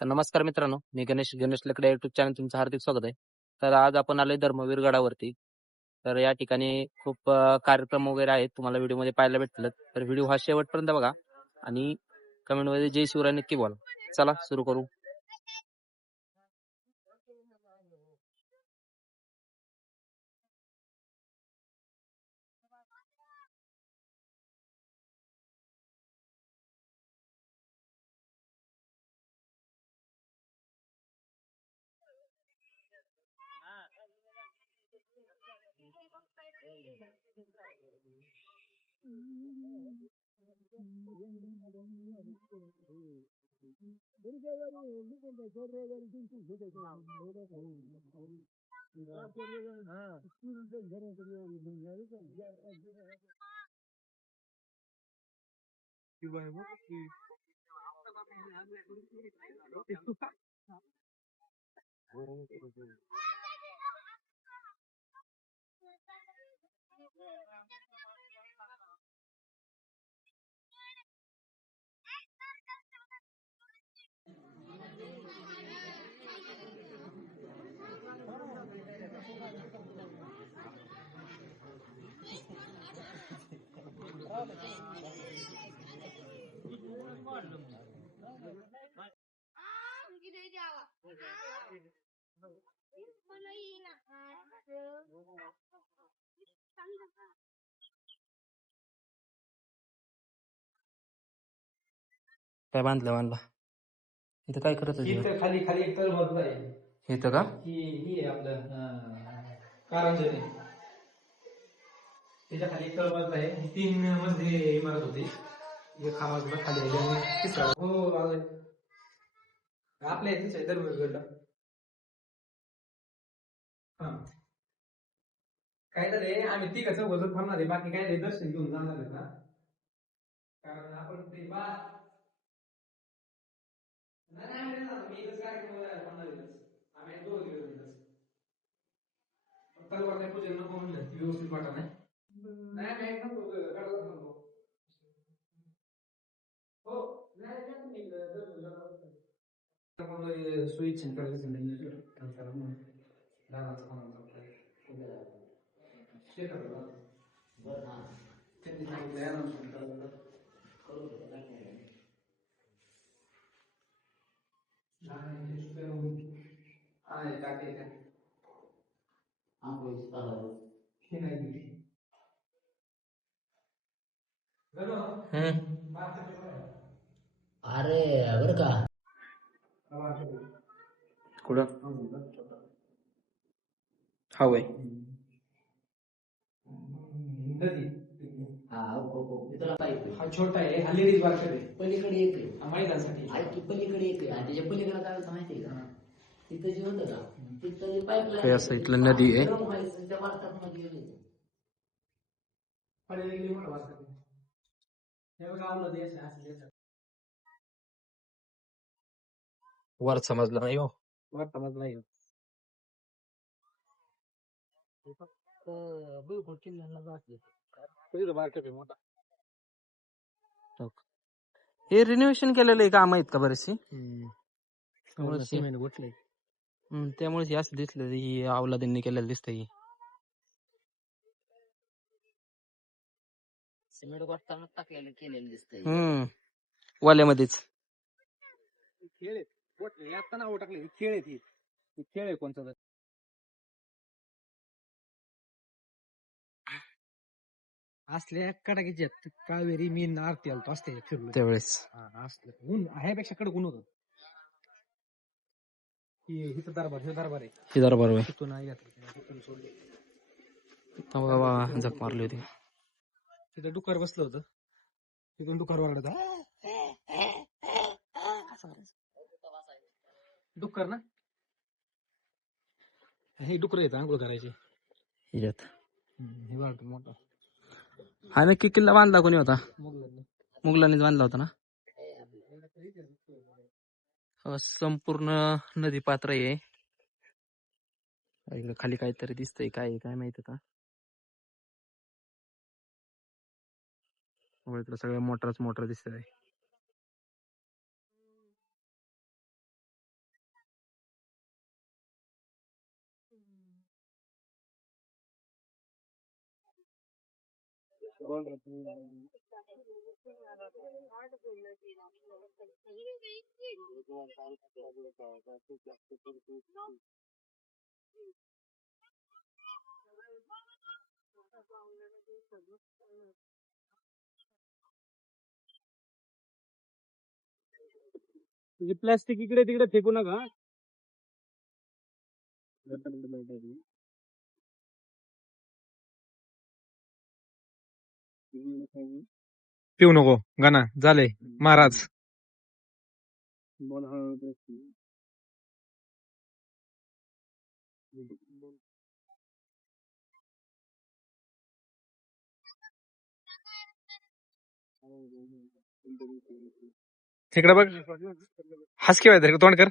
तर नमस्कार मित्रांनो, मी गणेश लकडे युट्यूब चॅनल तुमचं हार्दिक स्वागत आहे. तर आज आपण आलोय धर्मवीर गडावरती. तर या ठिकाणी खूप कार्यक्रम वगैरे आहेत, तुम्हाला व्हिडिओमध्ये पाहायला भेटतील. तर व्हिडिओ हा शेवटपर्यंत बघा आणि कमेंटमध्ये जय शिवराय नक्की बोला. चला सुरू करू. काय बांधलं इथं काय करत होती? इथं खाली खाली एक तळमजला आहे. इथं का? ही आहे आपलं कारंजने. त्याच्या खाली एक तळमजला आहे. ही 3 मजली इमारत होती. एक हा मजला खाली आहे आणि तिसरा हो आलाय. आपल्या इथेच आहे धर्मगडला. हा काय झालंय आम्ही तिघ चौघजण थांबणार आहे, बाकी काय नाही दर्शन घेऊन जाणार आहेत ना, कारण आपण ते नाही नाही आम्ही नाही जाणार. मी इथंच कार्यक्रम थांबणार आहे. आम्ही 2 दिवस इथंच. तलवार काय पूजा नको म्हणलं, ती व्यवस्थित वाटा नाही. नाही नाही नको गडाला थांबलो. हो नाही नाही तुम्ही सोयी करायचं नाही. दादाचा शेतात त्यांनी सांगितलं अनाउन्समेंट करायला अरे बर का कुठं हवंय? हा छोटा आहे, हा लेडीज बारकड आहे. पलीकडे एक आहे. हा महिलांसाठी. की पलीकडे एक आहे आणि त्याच्या पलीकडे काय होतं माहितीये का, तिथं जे होतं का तिथं हे असं इथलं नदी आहे. त्या वार्तात मध्ये गेले वर समजलं नाही हो. वर समज नाही. मोठा हे रिनोव्हेशन केलेलं काम आहेत का बरेचसे? सिमेंट गोठलंय. त्यामुळे हे असं दिसलं, ही अवलादींनी केलेलं दिसतंय. सिमेंट गोठताना टाकलेलं केलेलं दिसतंय. वाल्यामध्येच खेळ आहेत गोठले, आता नाव टाकले. खेळ आहेत ही खेळ आहे कोणता तर असल्या कडाकीचे कावेरी मीन आरती आलतो असते फिरलो त्यावेळेस. असलं ऊन ह्यापेक्षा कडक ऊन होतं. हिथं दरबार हे दरबार आहे. शेजार बरोबर तिथून नाही घातलं, तिथून सोडले. झक मारली होती. तिथं डुक्कर बसलं होतं, तिथून डुक्कर वरडत डुक्कर ना, हे डुकर येतं आंघोळ करायचे. हे वाटत मोठा हा नक्की किल्ला बांधला कोणी होता? मुगलांनी. मुघलांनीच बांधला होता ना. संपूर्ण नदी पात्र आहे. इकडे खाली काहीतरी दिसतंय, काय काय माहित आता. इकडे सगळ्या मोटरच मोटर दिसत आहे. प्लास्टिक इकडे तिकडे फेकू नका. पिऊ नको गाणा झाले महाराज. तिकडे बघ, हस केवाय तोंड कर.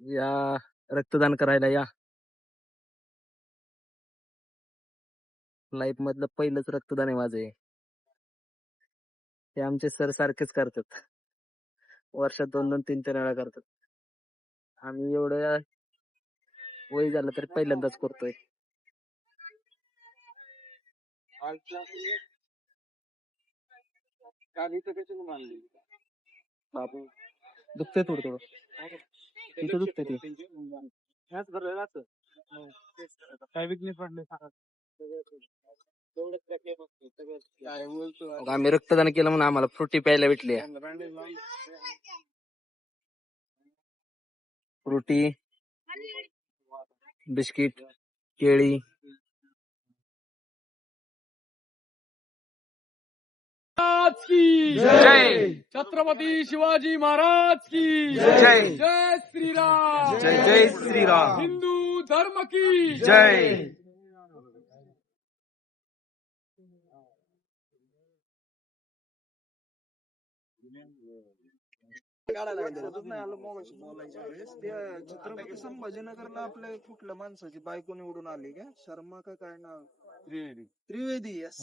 या रक्तदान करायला या. लाईफ मधलं पहिलंच रक्तदान आहे माझे. ते आमचे सर सारखेच करतात, वर्षात 2-2, 3-3 वेळा करतात. आम्ही एवढं वय झालं तर पहिल्यांदाच करतोय. बाबू दुखतंय थोडं थोडं, तिथं दुखतंय ते. काय विकनेस वाटले सांगा. आम्ही रक्तदान केलं म्हणून आम्हाला फ्रुटी प्यायला भेटली. फ्रुटी, बिस्किट, केळी. जय छत्रपती शिवाजी महाराज की जय. जय श्रीराम. जय जय श्रीराम. हिंदू धर्म की जय. छत्रपती संभाजीनगरला आपल्या कुठल्या माणसाची बायको निवडून आली का? शर्मा का काय नाव? त्रिवेदी. यस.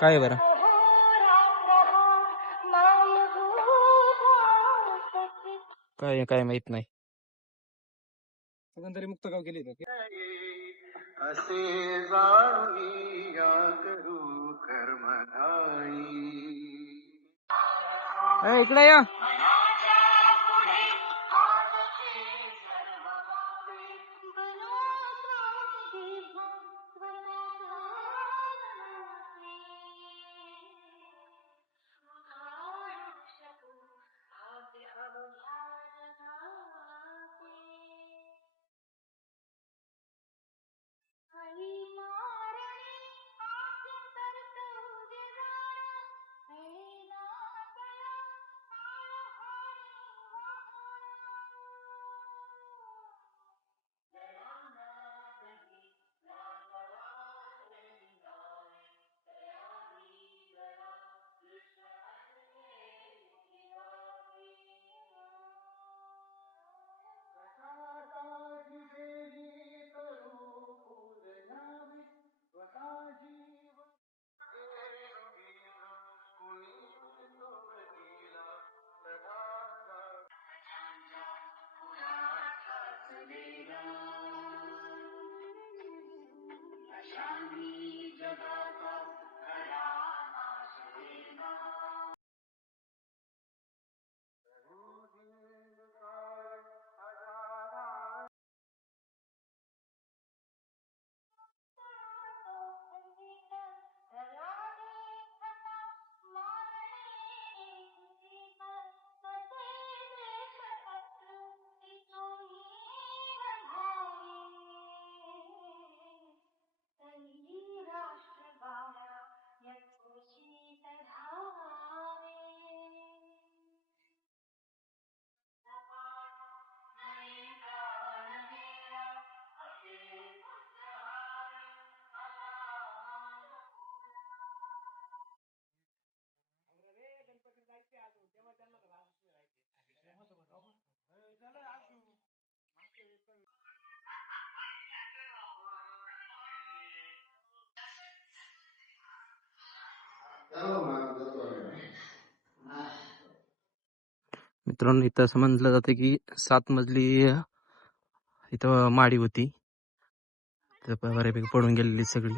काय बरं काय काय माहित नाही. तरी मुक्त गाव गेली असे जाणून या करू कर्मधाई. इकडे या. मित्रांनो, इथं असं म्हणलं जातं की 7 मजली इथं माडी होती. बऱ्यापैकी पडून गेलेली सगळी.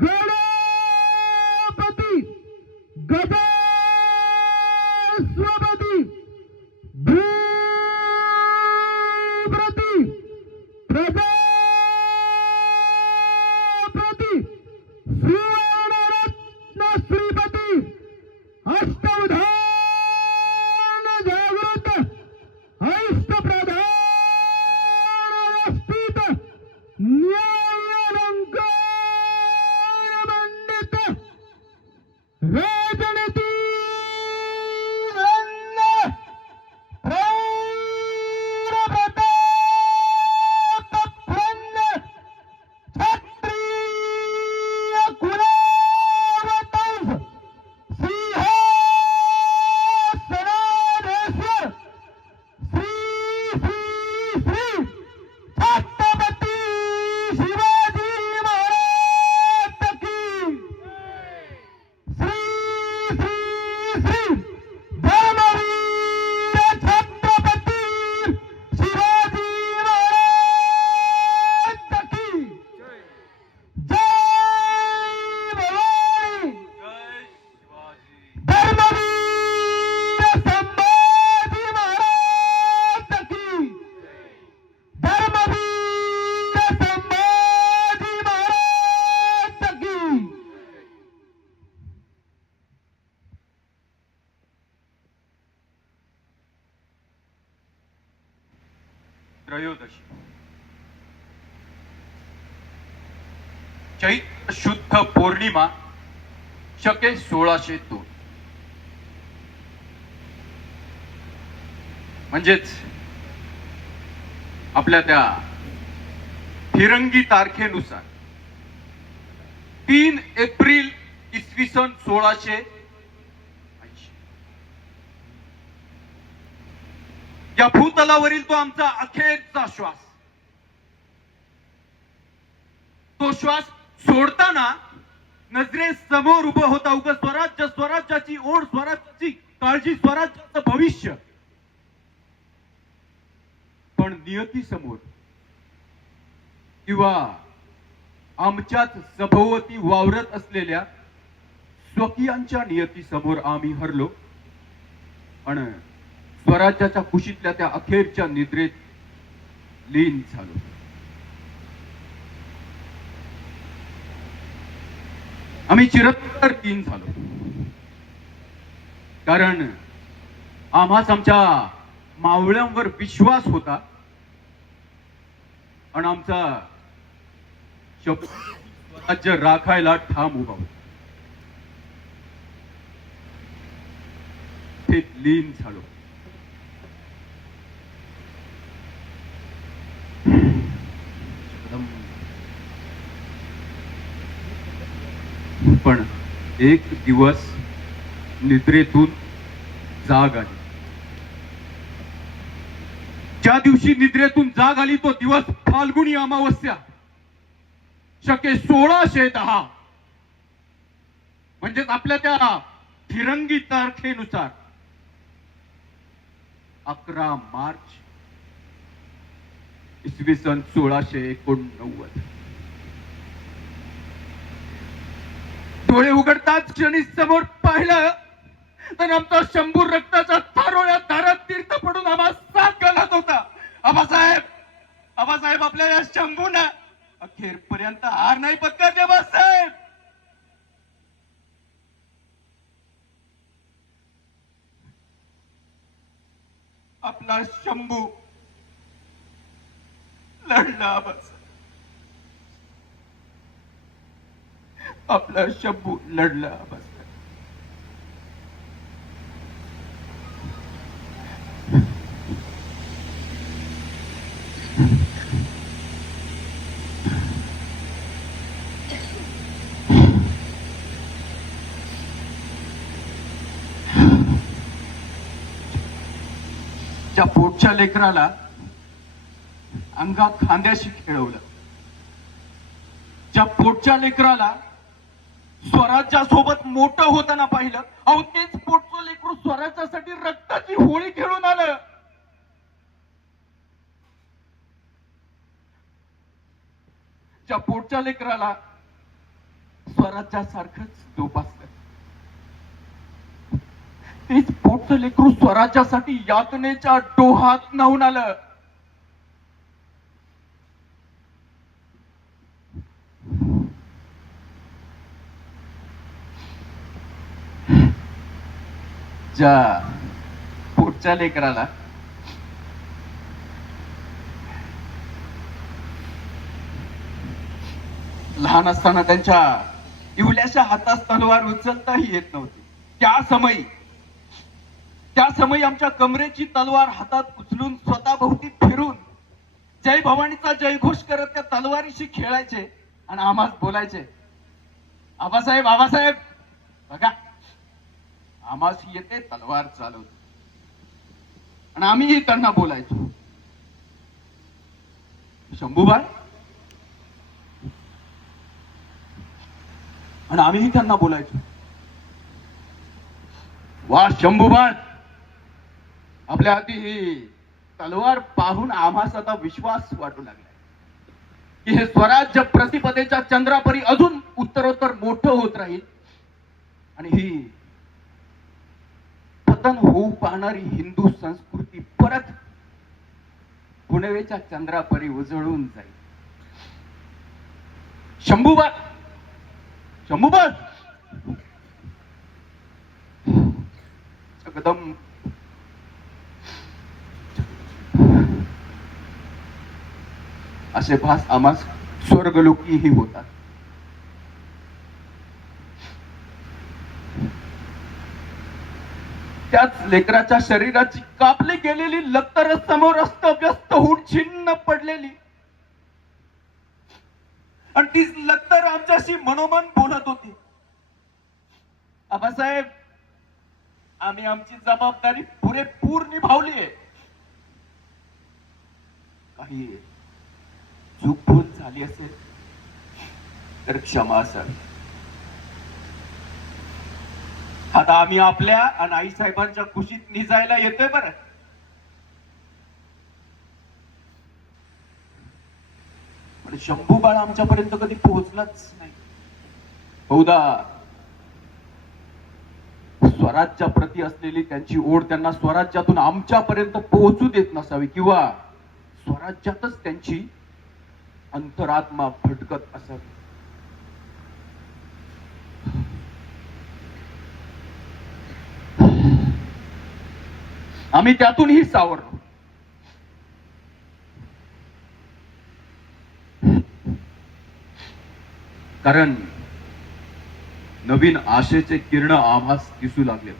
गणपती गजेश्वपती भूप्रती प्रजापती सुवर्णरत्न श्रीपती अष्टवधान जागृत ऐष्टप्रधान स्थित न्यायालंकार मंडित राजनीती त्रयोदशी चैत्र शुद्ध पौर्णिमा शके 1602 म्हणजेच आपल्या त्या फिरंगी तारखेनुसार 3 एप्रिल इसवी सन 1680 या भूतलावरील तो आमचा अखेरचा श्वास. तो श्वास सोडताना नजरेसमोर उभं होता उग स्वराज्य, स्वराज्याची ओढ, स्वराज्याची काळजी, स्वराज्याचं भविष्य. पण नियती समोर किंवा आमच्याच सभोवती वावरत असलेल्या स्वकीयांच्या नियती समोर आम्ही हरलो आणि स्वराज्याच्या कुशीतल्या त्या अखेरच्या निद्रेत लीन झालो. आम्ही चिरत्तर लीन झालो, कारण आम्हाच आमच्या मावळ्यांवर विश्वास होता आणि आमचा स्वराज्य राखायला ठाम उभा होता. ते लीन झालो. पण एक दिवस निद्रेतून जाग आली. ज्या दिवशी निद्रेतून जाग आली तो दिवस फाल्गुनी अमावस्या शके 1610 म्हणजेच आपल्या त्या फिरंगी तारखेनुसार 11 मार्च इसवी सन 1689. डोळे उघडताच क्षणी समोर पाहिलं तर आमचा शंभू रक्ताच्या तारोळ्या धारात तीर्थ पडून आम्हा साथ घालत होता. आबासाहेब आपल्या या शंभूना अखेरपर्यंत हार नाही पत्करले आबासाहेब. आपला शंभू लढला आबासाहेब. आपला शंभू लढला आबासाहेब. ज्या पोटच्या लेकराला अंगा खांद्याशी खेळवलं, ज्या पोटच्या लेकराला स्वराज्यासोबत मोठं होताना पाहिलं, अहो तेच पोटचं लेकरू स्वराज्यासाठी रक्ताची होळी खेळून आलं. ज्या पोटच्या लेकराला स्वराज्यासारखंच जोपासलं, तेच पोटचं लेकरू स्वराज्यासाठी यातनेच्या डोहात न्हाऊन आलं. ज्या पोटच्या लेकराला लहान असताना त्यांच्या इवल्याच्या हातात तलवार उचलताही येत नव्हती, त्या समयी आमच्या कमरेची तलवार हातात उचलून स्वतःभोवती फिरून जय भवानीचा जयघोष करत त्या तलवारीशी खेळायचे आणि आम्हाच बोलायचे, आबासाहेब आबासाहेब बघा आम्हाच येते तलवार चालवते. आणि आम्हीही त्यांना बोलायचो, शंभूबाळ, आणि आम्हीही त्यांना बोलायचो, वा शंभूबाळ, आपल्या हाती ही तलवार पाहून आम्हास आता विश्वास वाटू लागला की हे स्वराज्य प्रतिपदेच्या चंद्रापरी अजून उत्तरोत्तर मोठं होत राहील आणि ही पतन होऊ पाहणारी हिंदू संस्कृती परत पुनवेच्या चंद्रापरी उजळून जाईल. शंभूबाळ, शंभूबाळ, जगदम असे भास आम्हा स्वर्गलोकीही होतात. त्याच लेकराच्या शरीराची कापली गेलेली लक्तर समोर अस्तव्यस्त होऊन छिन्न पडलेली, आणि तीच लक्तर आमच्याशी मनोमन बोलत होती, आबासाहेब, आम्ही आमची जबाबदारी पुरेपूर निभावली आहे, काही चूक भूल झाली असेल तर क्षमा असावी. आता आम्ही आपल्या आणि आई साहेबांच्या कुशीत निजायला येतोय बरं. पण शंभूबाळ आमच्यापर्यंत कधी पोहोचलाच नाही. बहुधा स्वराज्याप्रती असलेली त्यांची ओढ त्यांना स्वराज्यातून आमच्यापर्यंत पोहोचू देत नसावी, किंवा स्वराज्यातच त्यांची अंतरात्मा भटकत असावी. आम्ही त्यातूनही सावरलो. कारण नवीन आशेचे किरण आम्हास दिसू लागले.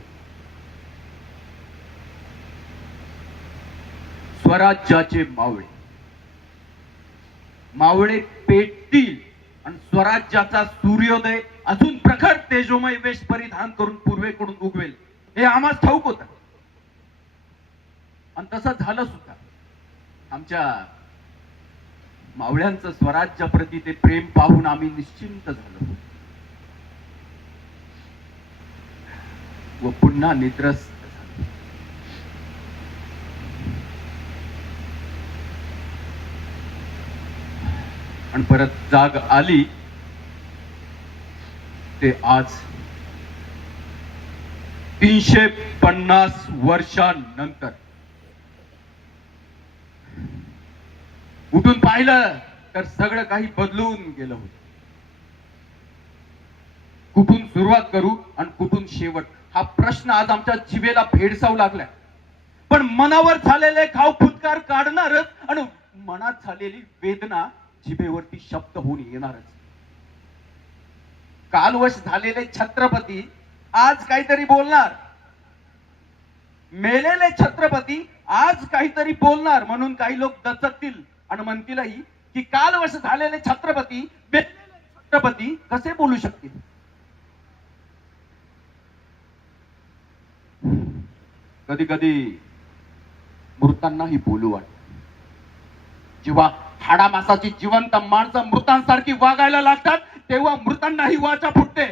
स्वराज्याचे मावळे मावळे पेटतील आणि स्वराज्याचा सूर्योदय अजून प्रखर तेजोमय वेश परिधान करून पूर्वेकडून उगवेल हे आम्हास ठाऊक होतं. आणि तसं झालं सुद्धा. आमच्या मावळ्यांचं स्वराज्याप्रती ते प्रेम पाहून आम्ही निश्चिंत झालो व पुन्हा निद्रस्त झालो. आणि परत जाग आली ते आज 350 वर्षांनंतर. उठून पाहिलं तर सगळं काही बदलून गेलं होतं. कुठून सुरुवात करू आणि कुठून शेवट हा प्रश्न आज आमच्या जिभेला भेडसावू लागलाय. पण मनावर झालेले घाव फुटकार काढणारच आणि मनात झालेली वेदना जिभेवरती शब्द होऊन येणारच. कालवश झालेले छत्रपती आज काहीतरी बोलणार, मेलेले छत्रपती आज काहीतरी बोलणार. म्हणून काही लोक दचकतील आणि म्हणतीलही की कालवश झालेले छत्रपती मेलेले छत्रपती कसे बोलू शकतील. कधी कधी मृतांनाही बोलू वाटत. जेव्हा हाडामासाची जिवंत माणसं मृतांसारखी वागायला लागतात तेव्हा मृतांनाही वाचा फुटते.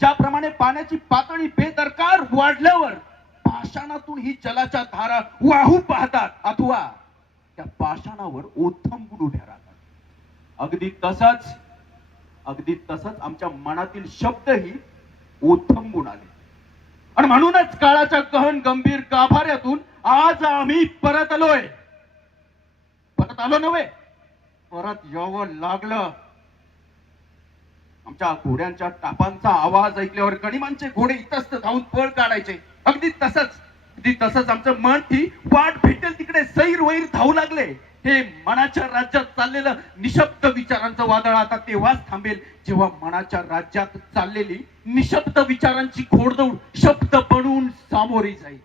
ज्याप्रमाणे पाण्याची पातळी बेदरकार वाढल्यावर पाषाणातून ही जलाच्या धारा वाहू पाहतात अथवा त्या पाषाणावर ओथंबून उभ्या राहतात. अगदी तसंच आमच्या मनातील शब्दही ओथंबून आले. आणि म्हणूनच काळाच्या गहन गंभीर गाभाऱ्यातून आज आम्ही परत आलो नव्हे, परत यावं लागलं. आमच्या घोड्यांच्या टापांचा आवाज ऐकल्यावर गणिमांचे घोडे इतस्त धावून पळ काढायचे. अगदी तसंच आमचं मन ही वाट भेटेल तिकडे सैर वैर धावू लागले. हे मनाच्या राज्यात चाललेलं निशब्द विचारांचं वादळ आता तेव्हाच थांबेल जेव्हा मनाच्या राज्यात चाललेली निशब्द विचारांची घोडदौड शब्द बनून सामोरी जाईल.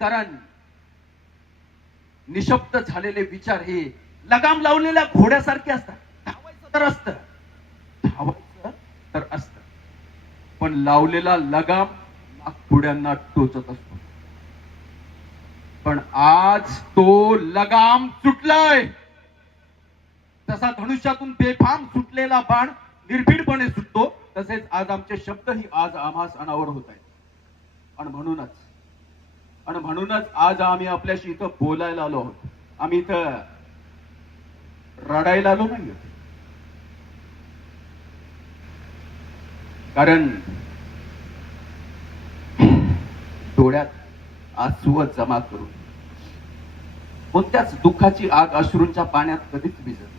कारण निशब्द झालेले विचार हे लगाम लावलेल्या घोड्यासारखे असतात. धावायचं तर असतं पण लावलेला लगाम घोड्यांना टोचत असतो. पण आज तो लगाम सुटलाय. तसा धनुष्यातून बेफाम सुटलेला बाण निर्भीडपणे सुटतो तसेच आज आमचे शब्दही आज आम्हास अनावर होत आहेत. आणि म्हणूनच आज आम्ही आपल्याशी इथं बोलायला आलो आहोत. आम्ही इथं रडायला आलो नाही. कारण डोळ्यात आसुव जमा करून कोणत्याच दुःखाची आग अश्रूंच्या पाण्यात कधीच भिजत नाही.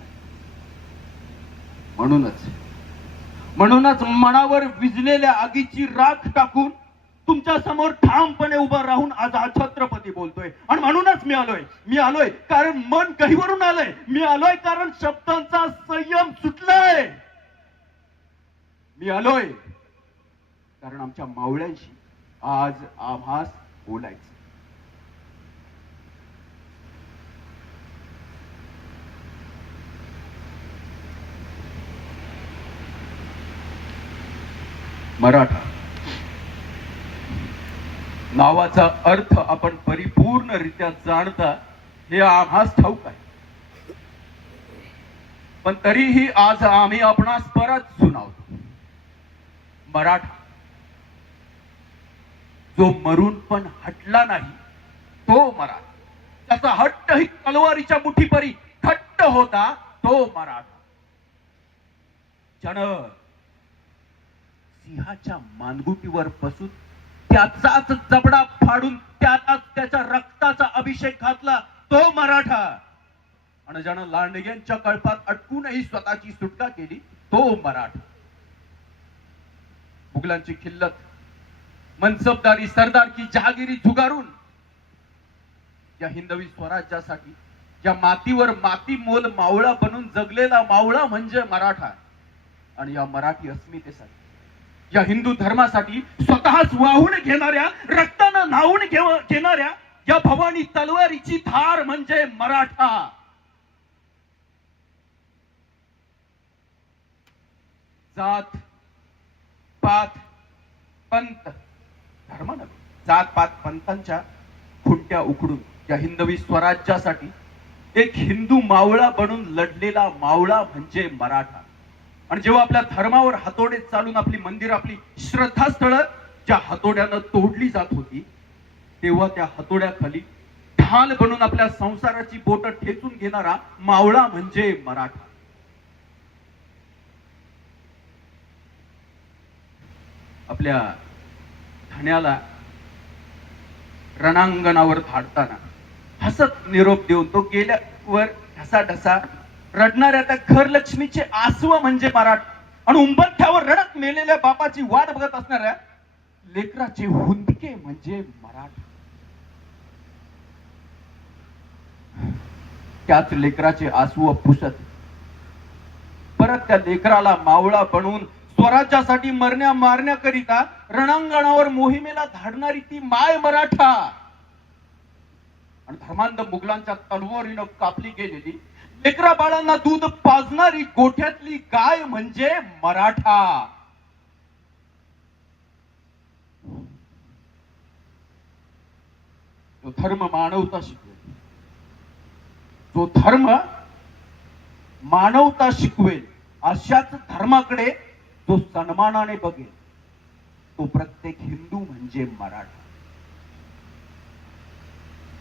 म्हणूनच मनावर विझलेल्या आगीची राख टाकून तुमच्या समोर ठामपणे उभा राहून आज हा छत्रपती बोलतोय. आणि म्हणूनच मी आलोय कारण मन कहीवरून आलंय. मी आलोय कारण शब्दांचा संयम सुटलाय. मी आलोय कारण आमच्या मावळ्यांशी आज आम्हास बोलायचं. मराठा नावाचा अर्थ आपण परिपूर्णरित्या जाणता हे आम्हास ठाऊक आहे. पण तरीही आज आम्ही आपणास परत सुनावतो. मराठा जो मरून पण हटला नाही तो मराठा. त्याचा हट्ट ही तलवारीच्या मुठीपरी घट्ट होता तो मराठा. ज्यानं सिंहाच्या मानगुटीवर बसून त्याचाच जबडा फाडून त्यालाच त्याच्या रक्ताचा अभिषेक घातला तो मराठा. आणि ज्यानं लांडग्यांच्या कळपात अटकूनही स्वतःची सुटका केली तो मराठा. मुघलांची खिल्लत मनसबदारी सरदारकी जहागिरी झुगारून या हिंदवी स्वराज्यासाठी या मातीवर माती मोल मावळा बनून जगलेला मावळा म्हणजे मराठा. आणि या मराठी अस्मितेसाठी या हिंदू धर्मासाठी स्वतःच वाहून घेणाऱ्या रक्तानं न्हावून घेणाऱ्या या भवानी तलवारीची धार म्हणजे मराठा. जात पात पंत धर्म नव्हे, जात पात पंथांच्या खुंट्या उकडून या हिंदवी स्वराज्यासाठी एक हिंदू मावळा बनून लढलेला मावळा म्हणजे मराठा. आणि जेव्हा आपल्या धर्मावर हातोडे चालून आपली मंदिर आपली श्रद्धास्थळ ज्या हातोड्यानं तोडली जात होती तेव्हा त्या हातोड्याखाली ढाल बनून आपल्या संसाराची बोट ठेचून घेणारा मावळा म्हणजे मराठा. आपल्या ठाण्याला रणांगणावर धाडताना हसत निरोप देऊन तो गेल्यावर ढसा रडणाऱ्या त्या घरलक्ष्मीचे आसव म्हणजे मराठा. आणि उंबरठ्यावर रडत मेलेल्या बापाची वाट बघत असणाऱ्या लेकराचे हुंदके म्हणजे मराठा. त्याच लेकराचे आसव पुसत परत त्या लेकराला मावळा बनवून स्वराज्यासाठी मरण्या मारण्याकरिता रणांगणावर मोहिमेला धाडणारी ती माय मराठा. आणि धर्मांध मुघलांच्या तलवारीनं कापली गेलेली लेकरा बाळांना दूध पाजणारी गोठ्यातली गाय म्हणजे मराठा. तो धर्म मानवता शिकवेल. जो धर्म मानवता शिकवेल अशाच धर्माकडे जो सन्मानाने बघेल तो प्रत्येक हिंदू म्हणजे मराठा.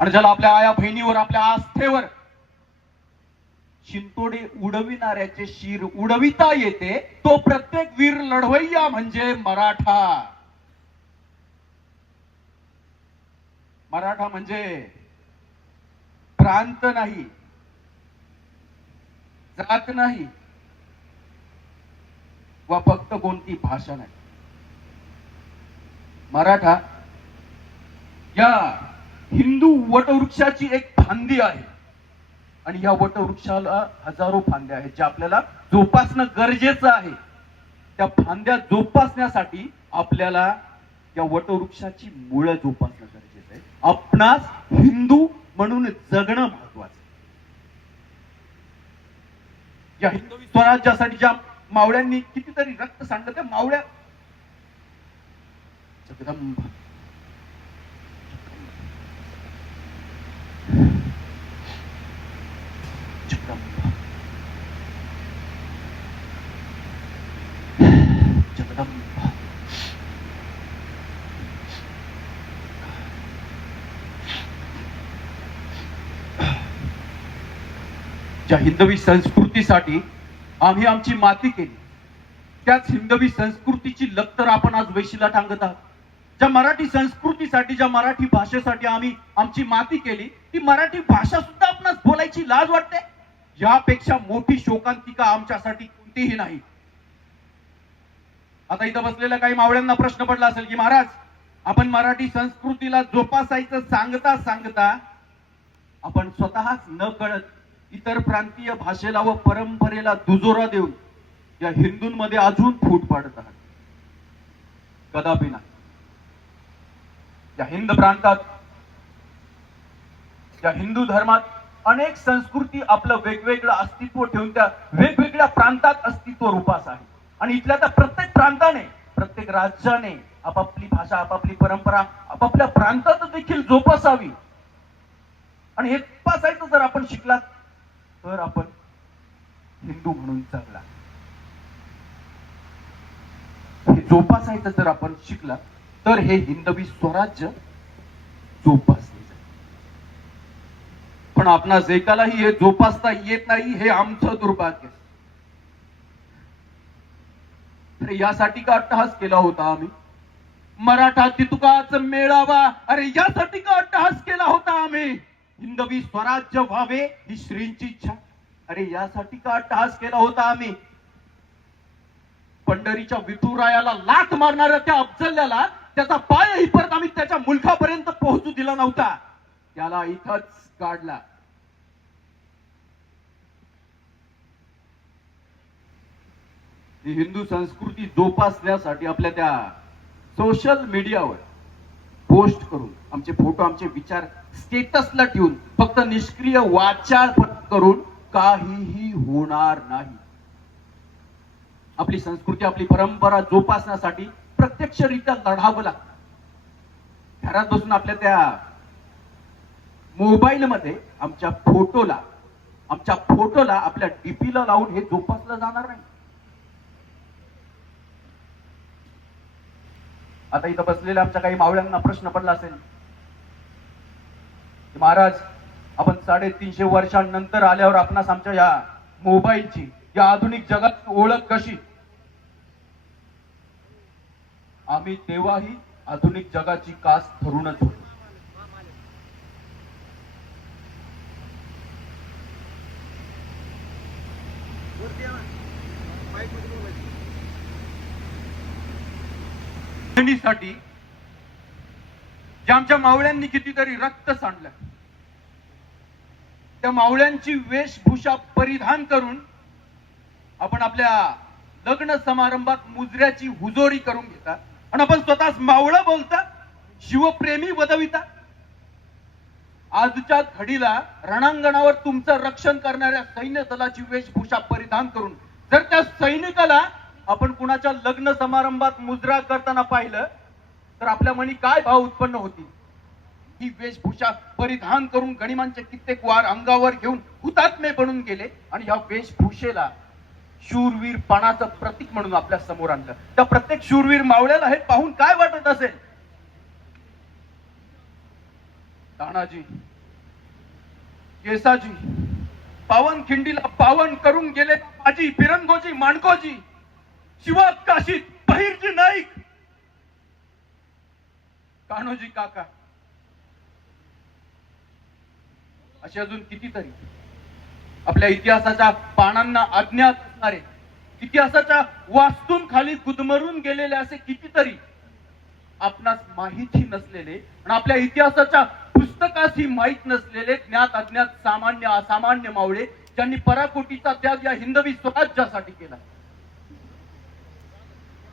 आणि ज्याला आपल्या आया बहिणीवर आपल्या आस्थेवर शिंतोडे उडविणाऱ्याचे शिर उडविता येते तो प्रत्येक वीर लढवय्या म्हणजे मराठा. मराठा म्हणजे प्रांत नाही, जात नाही वा फक्त कोणती भाषा नाही. मराठा या हिंदू वटवृक्षाची एक फांदी आहे आणि या वटवृक्षाला हजारो फांद्या आहेत ज्या आपल्याला जोपासणं गरजेचं आहे. त्या फांद्या जोपासण्यासाठी आपल्याला या वटवृक्षाची मुळं जोपासणं गरजेचं आहे. आपणास हिंदू म्हणून जगणं महत्वाचं. या हिंदवी स्वराज्यासाठी ज्या मावळ्यांनी कितीतरी रक्त सांडलं त्या मावळ्या जगदंब जगदंब ज्या हिंदवी संस्कृतीसाठी आम्ही आमची माती केली त्याच हिंदवी संस्कृतीची लक्तर आपण आज वेशीला टांगत आहात. ज्या मराठी संस्कृतीसाठी ज्या मराठी भाषेसाठी आम्ही आमची माती केली ती मराठी भाषा सुद्धा आपणास बोलायची लाज वाटते. यापेक्षा मोठी शोकांतिका आमच्यासाठी कोणतीही नाही. आता इथं बसलेल्या काही मावळ्यांना प्रश्न पडला असेल की महाराज आपण मराठी संस्कृतीला जोपासायचं सांगता सांगता आपण स्वतःच न कळत इतर प्रांतीय भाषेला व परंपरेला दुजोरा देऊन या हिंदूंमध्ये अजून फूट पाडत आहात. कदापि नाही. या हिंद प्रांतात या हिंदू धर्मात अनेक संस्कृती आपलं वेगवेगळं अस्तित्व ठेवून त्या वेगवेगळ्या प्रांतात अस्तित्व रूपास आहे आणि इथल्या त्या प्रत्येक प्रांताने प्रत्येक राज्याने आपापली भाषा आपापली परंपरा आपापल्या प्रांतात देखील जोपासावी. आणि हे जोपासायचं जर आपण शिकला तर आपण हिंदू म्हणून जगला. हे जोपासायचं जर आपण शिकला तर हे हिंदवी स्वराज्य जोपासले जाईल. पण आपणास एकालाही हे जोपासता येत नाही हे आमचं दुर्भाग्य. तर यासाठी का अट्टहास केला होता आम्ही? मराठा तितुकाच मेळावा अरे यासाठी का अट्टहास केला होता आम्ही? हिंदवी स्वराज्य व्हावे ही श्रींची इच्छा अरे यासाठी का अट्टहास केला होता आम्ही? पंढरीच्या विठुरायाला लाथ मारणाऱ्या त्या अफजल्याला त्याचा पायही परत आम्ही त्याच्या मुलखापर्यंत पोहोचू दिला नव्हता. त्याला इथंच काढला. ही हिंदू संस्कृती जोपासण्यासाठी आपल्या त्या सोशल मीडियावर पोस्ट करून आमचे फोटो आमचे विचार स्टेटसला ठेवून फक्त निष्क्रिय वाचार करून काहीही होणार नाही. आपली संस्कृती आपली परंपरा जोपासण्यासाठी प्रत्यक्षरित्या लढावं लागतं. घरात बसून आपल्या त्या मोबाईल मध्ये आमच्या फोटोला आपल्या डीपीला लावून हे जोपासलं जाणार नाही. आता इथं बसलेल्या आमच्या काही मावळ्यांना प्रश्न पडला असेल महाराज आपण 350 वर्षांनंतर आल्यावर आपणास आमच्या या मोबाईलची या आधुनिक जगात ओळख कशी? आम्ही तेव्हाही आधुनिक जगाची कास धरूनच होतो. साठी ज्या आमच्या मावळ्यांनी कितीतरी रक्त सांडलं त्या मावळ्यांची वेशभूषा परिधान करून आपण आपल्या लग्न समारंभात मुजऱ्याची हुजोरी करून घेता आणि आपण स्वतःच मावळं बोलता शिवप्रेमी वदविता. आजच्या घडीला रणांगणावर तुमचं रक्षण करणाऱ्या सैन्य दलाची वेशभूषा परिधान करून जर त्या सैनिकाला आपण कुणाच्या लग्न समारंभात मुजरा करताना पाहिलं तर आपल्या मनी काय भाव उत्पन्न होतील? ही वेशभूषा परिधान करून गणिमांचे कित्येक वार अंगावर घेऊन हुतात्मे बनून गेले आणि या वेशभूषेला शूरवीरपणाचं प्रतीक म्हणून आपल्या समोर आणलं. त्या प्रत्येक शूरवीर मावळ्याला हे पाहून काय वाटत असेल? तानाजी, केसाजी, पावन खिंडीला पावन करून गेले माझी फिरंगोजी माणकोजी, शिवात काशीत बहिर्जी नाईक, कान्होजी काका, असे अजून कितीतरी आपल्या इतिहासाच्या पानांना अज्ञात असणारे, इतिहासाच्या वास्तून खाली गुदमरून गेलेले असे कितीतरी आपणास माहिती नसलेले आणि आपल्या इतिहासाच्या पुस्तकातही माहीत नसलेले ज्ञात अज्ञात सामान्य असामान्य मावळे ज्यांनी पराकोटीचा त्याग या हिंदवी स्वराज्यासाठी केला.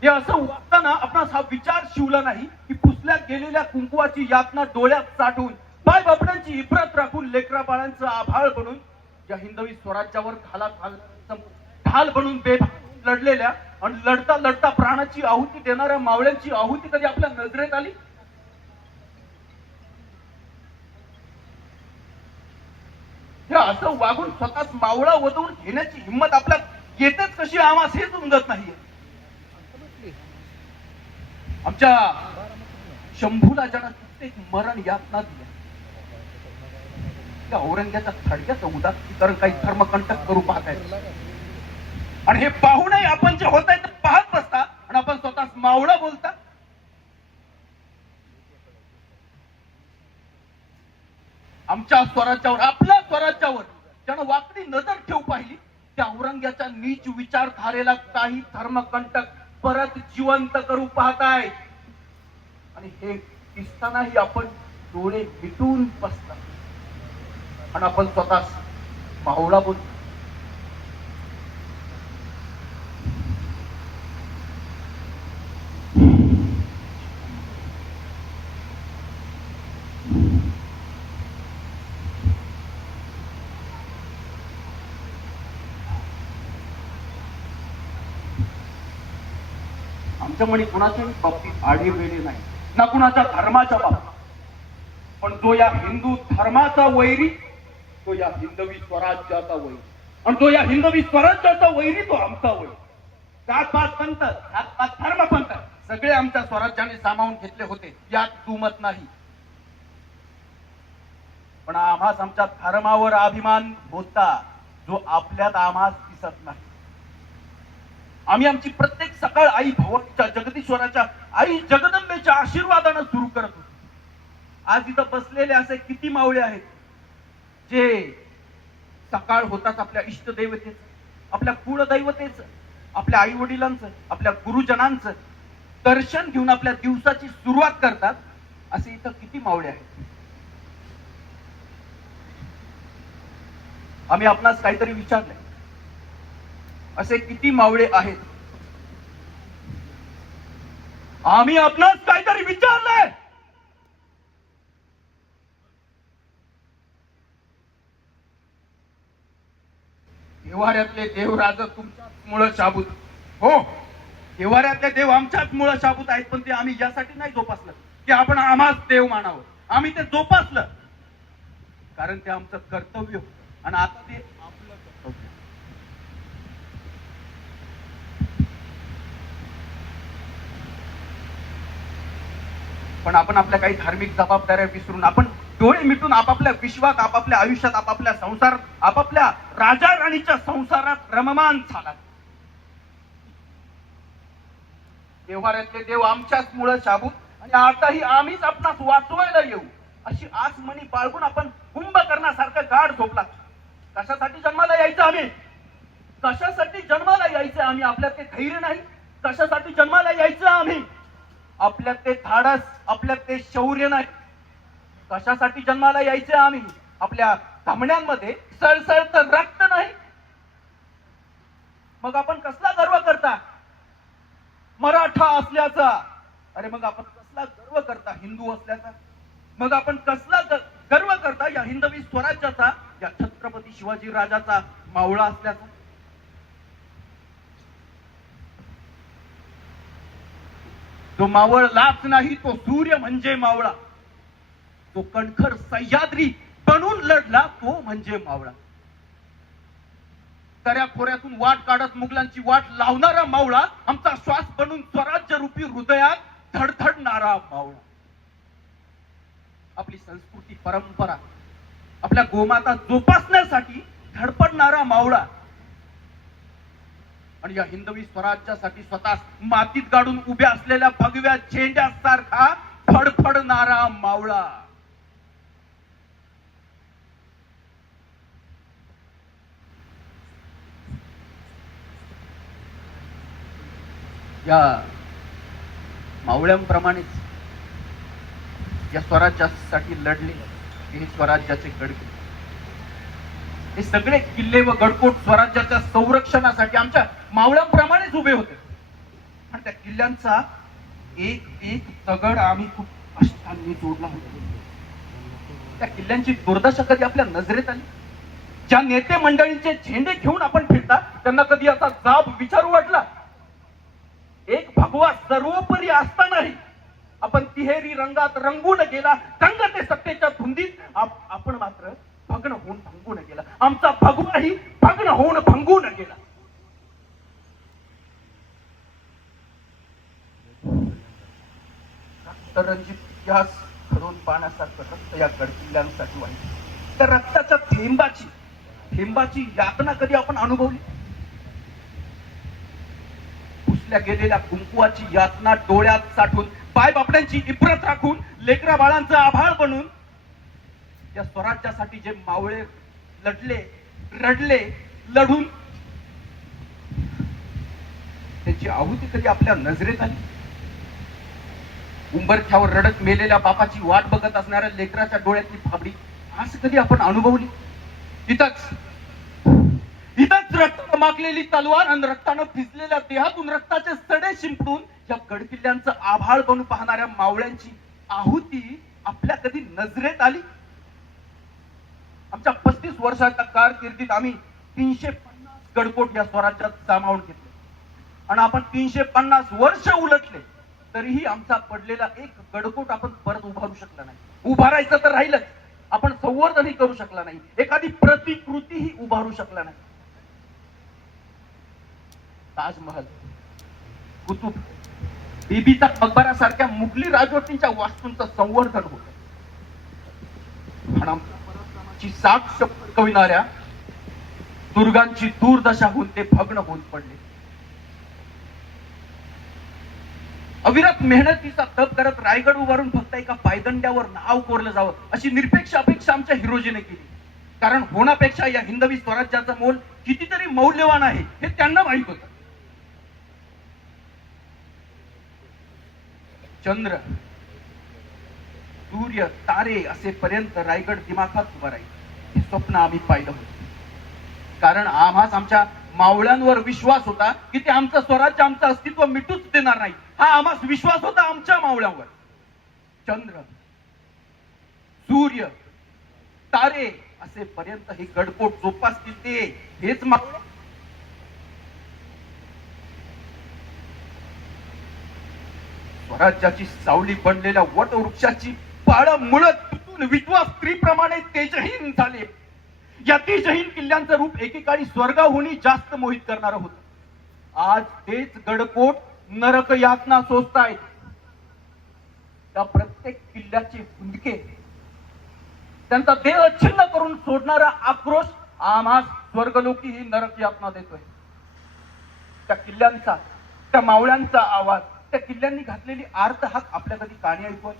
हे असं वागताना आपणास हा विचार शिवला नाही की पुसल्या गेलेल्या कुंकुवाची यातना डोळ्यात साठवून बाय बापडांची इब्रत राखून लेकरा बाळांचं आभाळ बनून या हिंदवी स्वराज्यावर ढाल बनून बेभान लढलेल्या आणि लढता लढता प्राणाची आहुती देणाऱ्या मावळ्यांची आहुती कधी आपल्या नजरेत आली? हे असं वागून स्वतःच मावळा वधवून घेण्याची हिंमत आपल्यात येतेच कशी आम्हाला हेच उमजत नाहीये. आमच्या शंभूला ज्यांना कित्येक मरण यातना दिल्या, त्या औरंग्याच्या थडक्याचं उदात्तीकरण काही धर्मकंटक करू पाहत आहेत आणि हे पाहूनही आपण जे होत आहे ते पाहत बसता आणि आपण स्वतःच मावळा बोलता. आमच्या स्वराज्यावर, आपल्या स्वराज्यावर ज्यानं वाकडी नजर ठेवू पाहिली त्या औरंग्याच्या नीच विचारधारेला काही धर्मकंटक परत जिवंत करू पाहताय आणि हे दिसतानाही आपण डोळे मिटून बसतात आणि आपण स्वतः मावळा बोलतो. आमच्या म्हणी कुणाच्या बाबतीत आडीवेळी नाही ना कुणाच्या धर्माच्या बाबतीत, पण जो या हिंदू धर्माचा वैरी तो या हिंदवी स्वराज्याचा वैरी आणि तो या हिंदवी स्वराज्याचा वैरी तो आमचा वैरी. जात-पात पंथ, जात-पात धर्म पंथ सगळे आमच्या स्वराज्याने सामावून घेतले होते, यात दुमत नाही. पण आम्हास आमच्या धर्मावर अभिमान होता जो आपल्यात आम्हास दिसत नाही. आम्ही आमची प्रत्येक सकाळ आई भवानीच्या, जगदीश्वराच्या, आई जगदंबेच्या आशीर्वादानं सुरू करत होतो. आज इथं बसलेले असे किती मावळे आहेत जे सकाळ होताच आपल्या इष्टदैवतेच, आपल्या कुळदैवतेच, आपल्या आई वडिलांचं, आपल्या गुरुजनांचं दर्शन घेऊन आपल्या दिवसाची सुरुवात करतात. असे इथं किती मावळे आहेत. आम्ही आपणास काहीतरी विचारले, असे किती मावळे आहेत? आम्ही आपणास काहीतरी विचारलंय. देवाऱ्यातले देवराज तुमच्याच मुळे शाबूत. हो, देवाऱ्यातले देव आमच्याच मुळे शाबूत आहेत, पण ते आम्ही यासाठी नाही जोपासलं की आपण आम्हाच देव मानावं. आम्ही ते जोपासलं कारण ते आमचं कर्तव्य आणि आता ते आपलं कर्तव्य. पण आपण आपल्या काही धार्मिक जबाबदाऱ्या विसरून आपण डोळे मिटून आपापल्या विश्वात, आपापल्या आयुष्यात, आपापल्या संसारात, आपापल्या राजा राणीच्या संसारात रममान झाला. देवाऱ्यातले देव आमच्याच मुळे शाबूत आणि आताही आम्हीच आपणास वाचवायला येऊ अशी आस मनी बाळगून आपण कुंभकर्णासारखं गाढ झोपला. कशासाठी जन्माला यायचं आम्ही? कशासाठी जन्माला यायचं आम्ही? आपल्यात ते धैर्य नाही. कशासाठी जन्माला यायचं आम्ही? आपल्यात ते धाडस, आपल्यात ते शौर्य नाही. कशासाठी जन्माला यायचं आम्ही? आपल्या धमण्यांमध्ये सळसळत रक्त नाही. मग आपण कसला गर्व करता मराठा असल्याचा? अरे मग आपण कसला गर्व करता हिंदू असल्याचा? मग आपण कसला गर्व करता या हिंदवी स्वराज्याचा, या छत्रपती शिवाजी राजाचा मावळा असल्याचा? जो मावळ लाच नाही तो सूर्य म्हणजे मावळा. जो कणखर सह्याद्री बनून लढला तो म्हणजे मावळा. दऱ्या खोऱ्यातून वाट काढत मुघलांची वाट लावणारा मावळा, आमचा श्वास बनून स्वराज्य रूपी हृदयात धडधडणारा मावळा. आपली संस्कृती परंपरा आपल्या गोमाता जोपासण्यासाठी धडपडणारा मावळा आणि या हिंदवी स्वराज्यासाठी स्वतः मातीत गाडून उभ्या असलेल्या भगव्या झेंड्यासारखा फडफडणारा मावळा. या मावळ्यांप्रमाणेच या स्वराज्यासाठी लढले हे स्वराज्याचे गडकिल्ले. हे सगळे किल्ले व गडकोट स्वराज्याच्या संरक्षणासाठी आमच्या मावळ्यांप्रमाणेच उभे होते. आणि त्या किल्ल्यांचा एक एक दगड आम्ही खूप कष्टांनी जोडला होता. त्या किल्ल्यांची दुर्दशा कधी आपल्या नजरेत आली? ज्या नेते मंडळींचे झेंडे घेऊन आपण फिरता त्यांना कधी असा जाब विचारू वाटला? एक भगवा सर्वोपरी असतानाही आपण तिहेरी रंगात रंगून गेला. रंग ते सत्तेच्या धुंदीत आपण मात्र भग्न होऊन भंगून गेला. आमचा भगवाही भग्न होऊन भंगून गेला. रक्तरंजित इतिहास खडून पाण्यासारखं रक्त या गडकिल्ल्यांसाठी वाहिलं. त्या रक्ताच्या थेंबाची यातना कधी आपण अनुभवली? पुसल्या गेलेल्या कुंकुवाची यातना डोळ्यात साठवून पाय बापड्यांची इब्रत राखून लेकरा बाळांचं आभाळ बनून या स्वराज्यासाठी जे मावळे लढले रडले लढून त्याची आहुती कधी आपल्या नजरेत आली? उंबरठ्यावर रडत मेलेल्या बापाची वाट बघत असणाऱ्या लेकराच्या डोळ्यातली फाबडी आज कधी आपण अनुभवली? इथंच रक्त मागलेली तलवार आणि रक्तानं भिजलेल्या देहातून रक्ताचे सडे शिंपडून या गडकिल्ल्यांचं आभाळ बनू पाहणाऱ्या मावळ्यांची आहुती आपल्या कधी नजरेत आली? आमच्या 35 वर्षाच्या कारकिर्दीत आम्ही 350 गडकोट या स्वराज्यात सामावून घेतले आणि आपण 350 वर्ष उलटले तरीही आमचा पडलेला एक गडकोट आपण परत उभारू शकला नाही. उभारायचं तर राहिलंच, आपण संवर्धनही करू शकला नाही. एखादी प्रतिकृतीही उभारू शकला नाही. ताजमहल, कुतुब, बीबीचा मकबरा सारख्या मुघली राजवटींच्या वास्तूंचं संवर्धन होत आणि ची साक्ष कविणाऱ्या दुर्गांची दूरदशा होऊन ते भग्न होऊन पडले. अविरत मेहनतीचा तप करत रायगड उभारून फक्त एका पायदंड्यावर नाव कोरलं जावं अशी निरपेक्ष अपेक्षा आमच्या हिरोजीने केली. कारण होण्यापेक्षा या हिंदवी स्वराज्याचं मोल कितीतरी मौल्यवान आहे हे त्यांना माहित होतं. चंद्र, सूर्य, तारे असेपर्यंत रायगड दिमाखात उभा राहील हे स्वप्न आम्ही पाहिलं होतं. कारण आम्हाच आमच्या मावळ्यांवर विश्वास होता की ते आमचं स्वराज्य आमचं अस्तित्व मिटूच देणार नाही. हा आम्हास विश्वास होता आमच्या मावळ्यांवर. चंद्र, सूर्य, तारे असेपर्यंत हे गडकोट जोपासतील ते हेच मावळे. स्वराज्याची सावली बनलेल्या वटवृक्षाची पाळं मुळं तुटून विधवा स्त्रीप्रमाणे तेजहीन झाले. या तेजहीन किल्ल्यांचं रूप एकेकाळी स्वर्गाहूनही जास्त मोहित करणार होतं. आज तेच गडकोट नरक यातना सोसतायत. त्या प्रत्येक किल्ल्याचे हुंदके त्यांचा देह छिन्न करून सोडणारा आक्रोश आम्हास स्वर्गलोकी ही नरक यातना देतोय. त्या किल्ल्यांचा, त्या मावळ्यांचा आवाज, त्या किल्ल्यांनी घातलेली आर्त हाक आपल्या कधी कानी ऐकू?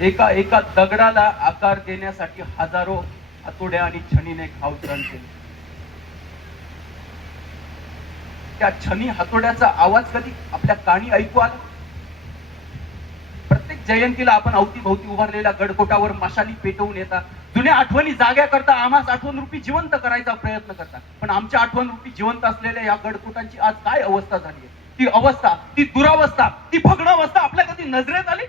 एका एका दगडाला आकार देण्यासाठी हजारो हातोड्या आणि छणीने घावचण केले. त्या छणी हातोड्याचा आवाज कधी आपल्या कानी ऐकू आला? प्रत्येक जयंतीला आपण अवतीभोवती उभारलेल्या गडकोटावर मशाली पेटवून येतात. जुन्या आठवणी जाग्या करता आम्हास आठवण रूपी जिवंत करायचा प्रयत्न करतात. पण आमच्या आठवण रूपी जिवंत असलेल्या या गडकोटांची आज काय अवस्था झाली आहे? ती अवस्था, ती दुरावस्था, ती भग्नावस्था आपल्या कधी नजरेत आली?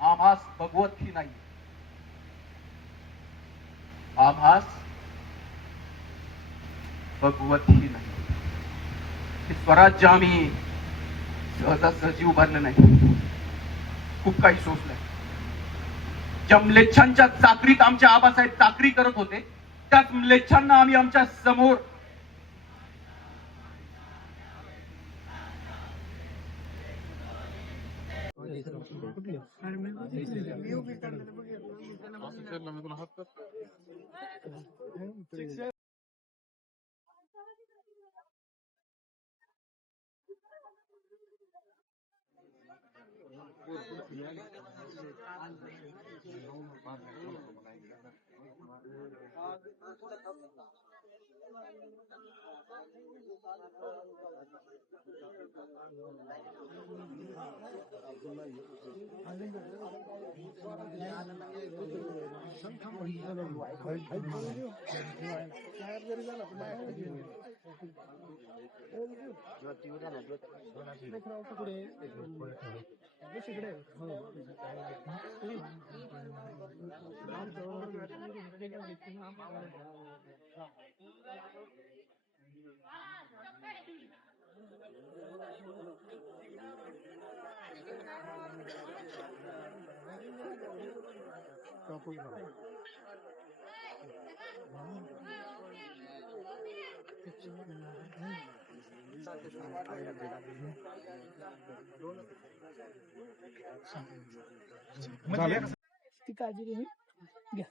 आम्हास भगवत ही नाही, आम्हास भगवतही नाही. हे स्वराज्य आम्ही सहजासहजी उभारलं नाही, खूप काही सोसलंय. ज्या म्लेच्छांच्या चाकरीत आमच्या आबासाहेब चाकरी करत होते, त्याच म्लेच्छांना आम्ही आमच्या समोर ती काळजी तुम्ही घ्या.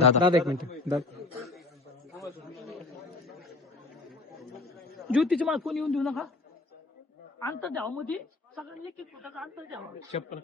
दादा एक मिनिट. ज्योतीची माळ कोणी येऊन देऊ नका. अंतर द्यावं मध्ये सगळ्यांनी एक एक फुटाचं अंतर द्यावं. चप्पल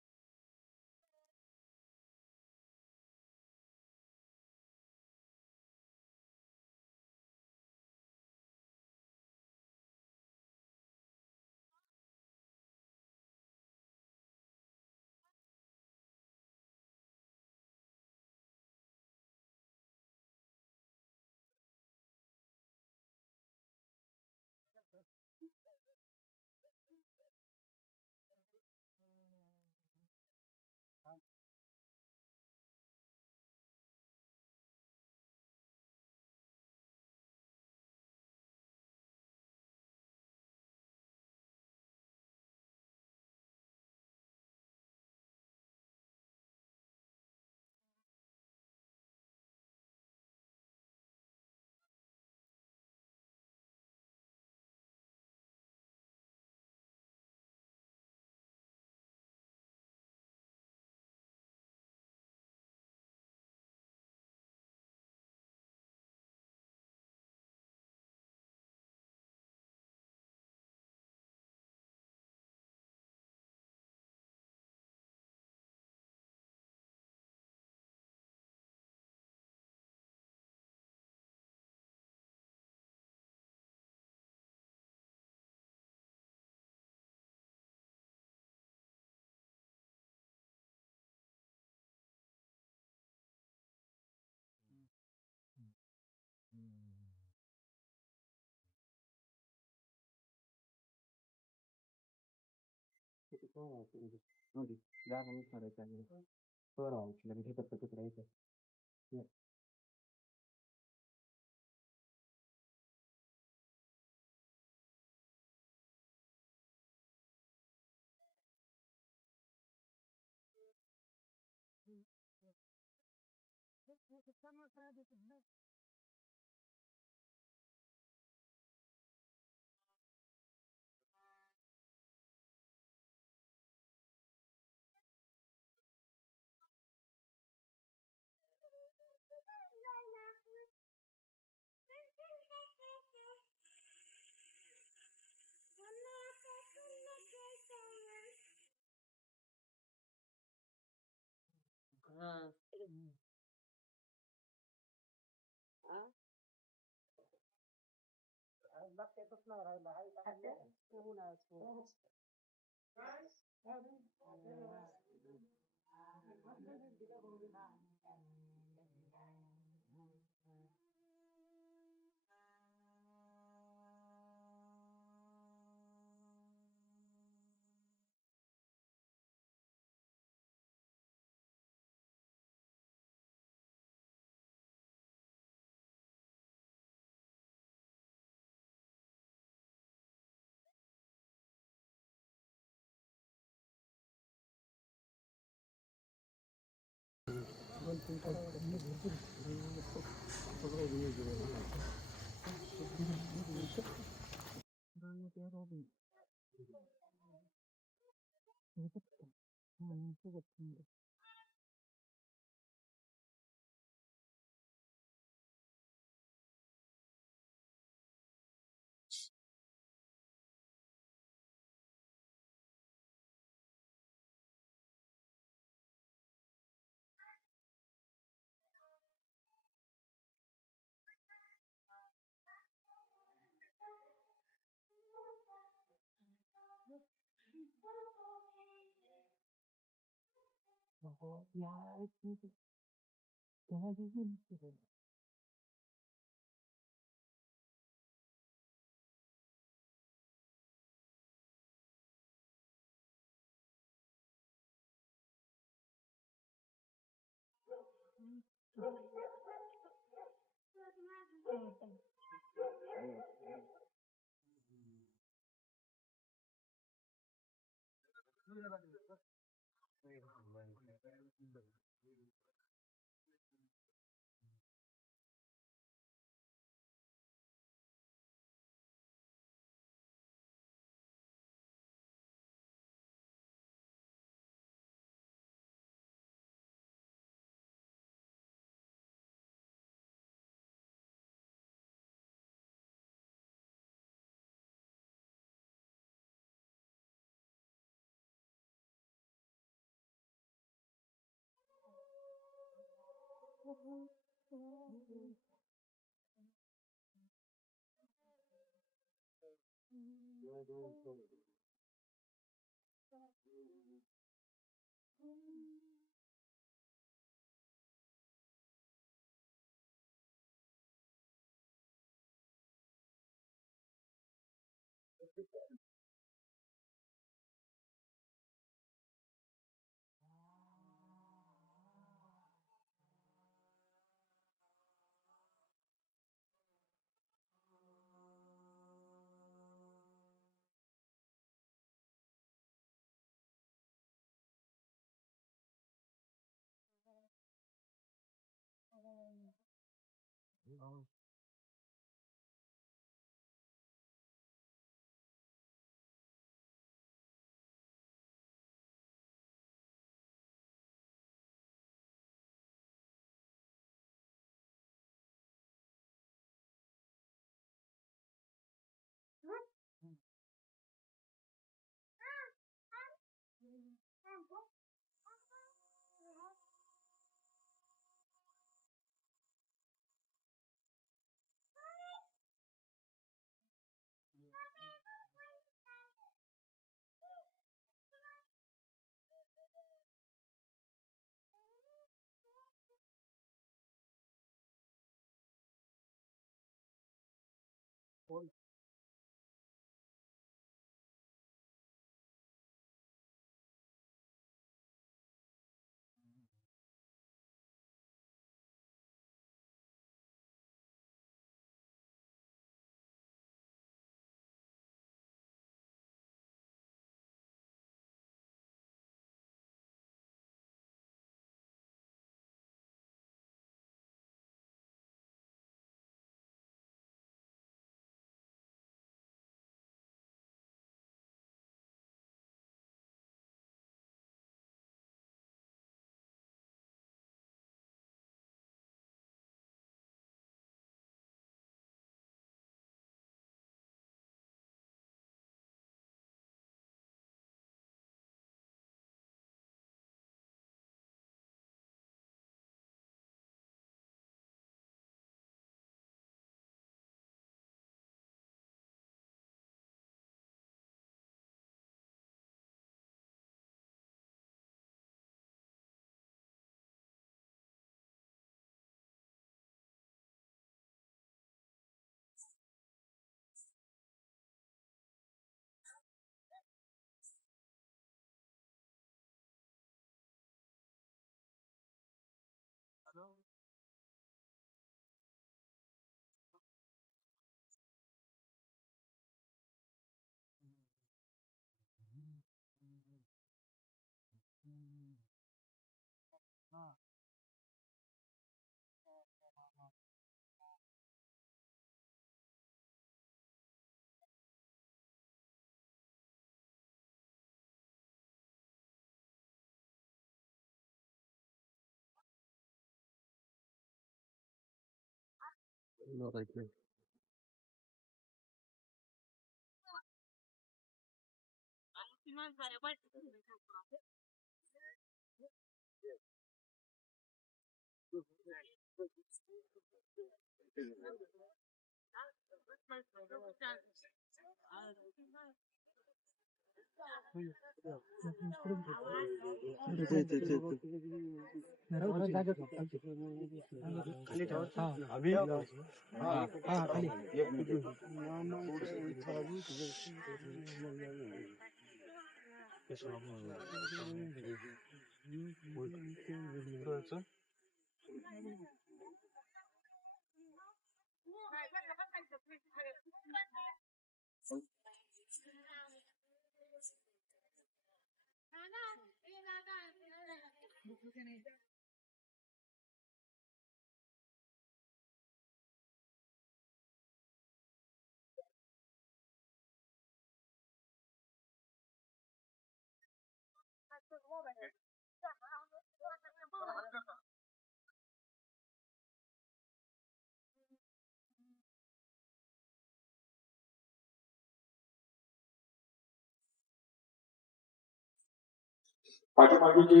पाठीमागे जे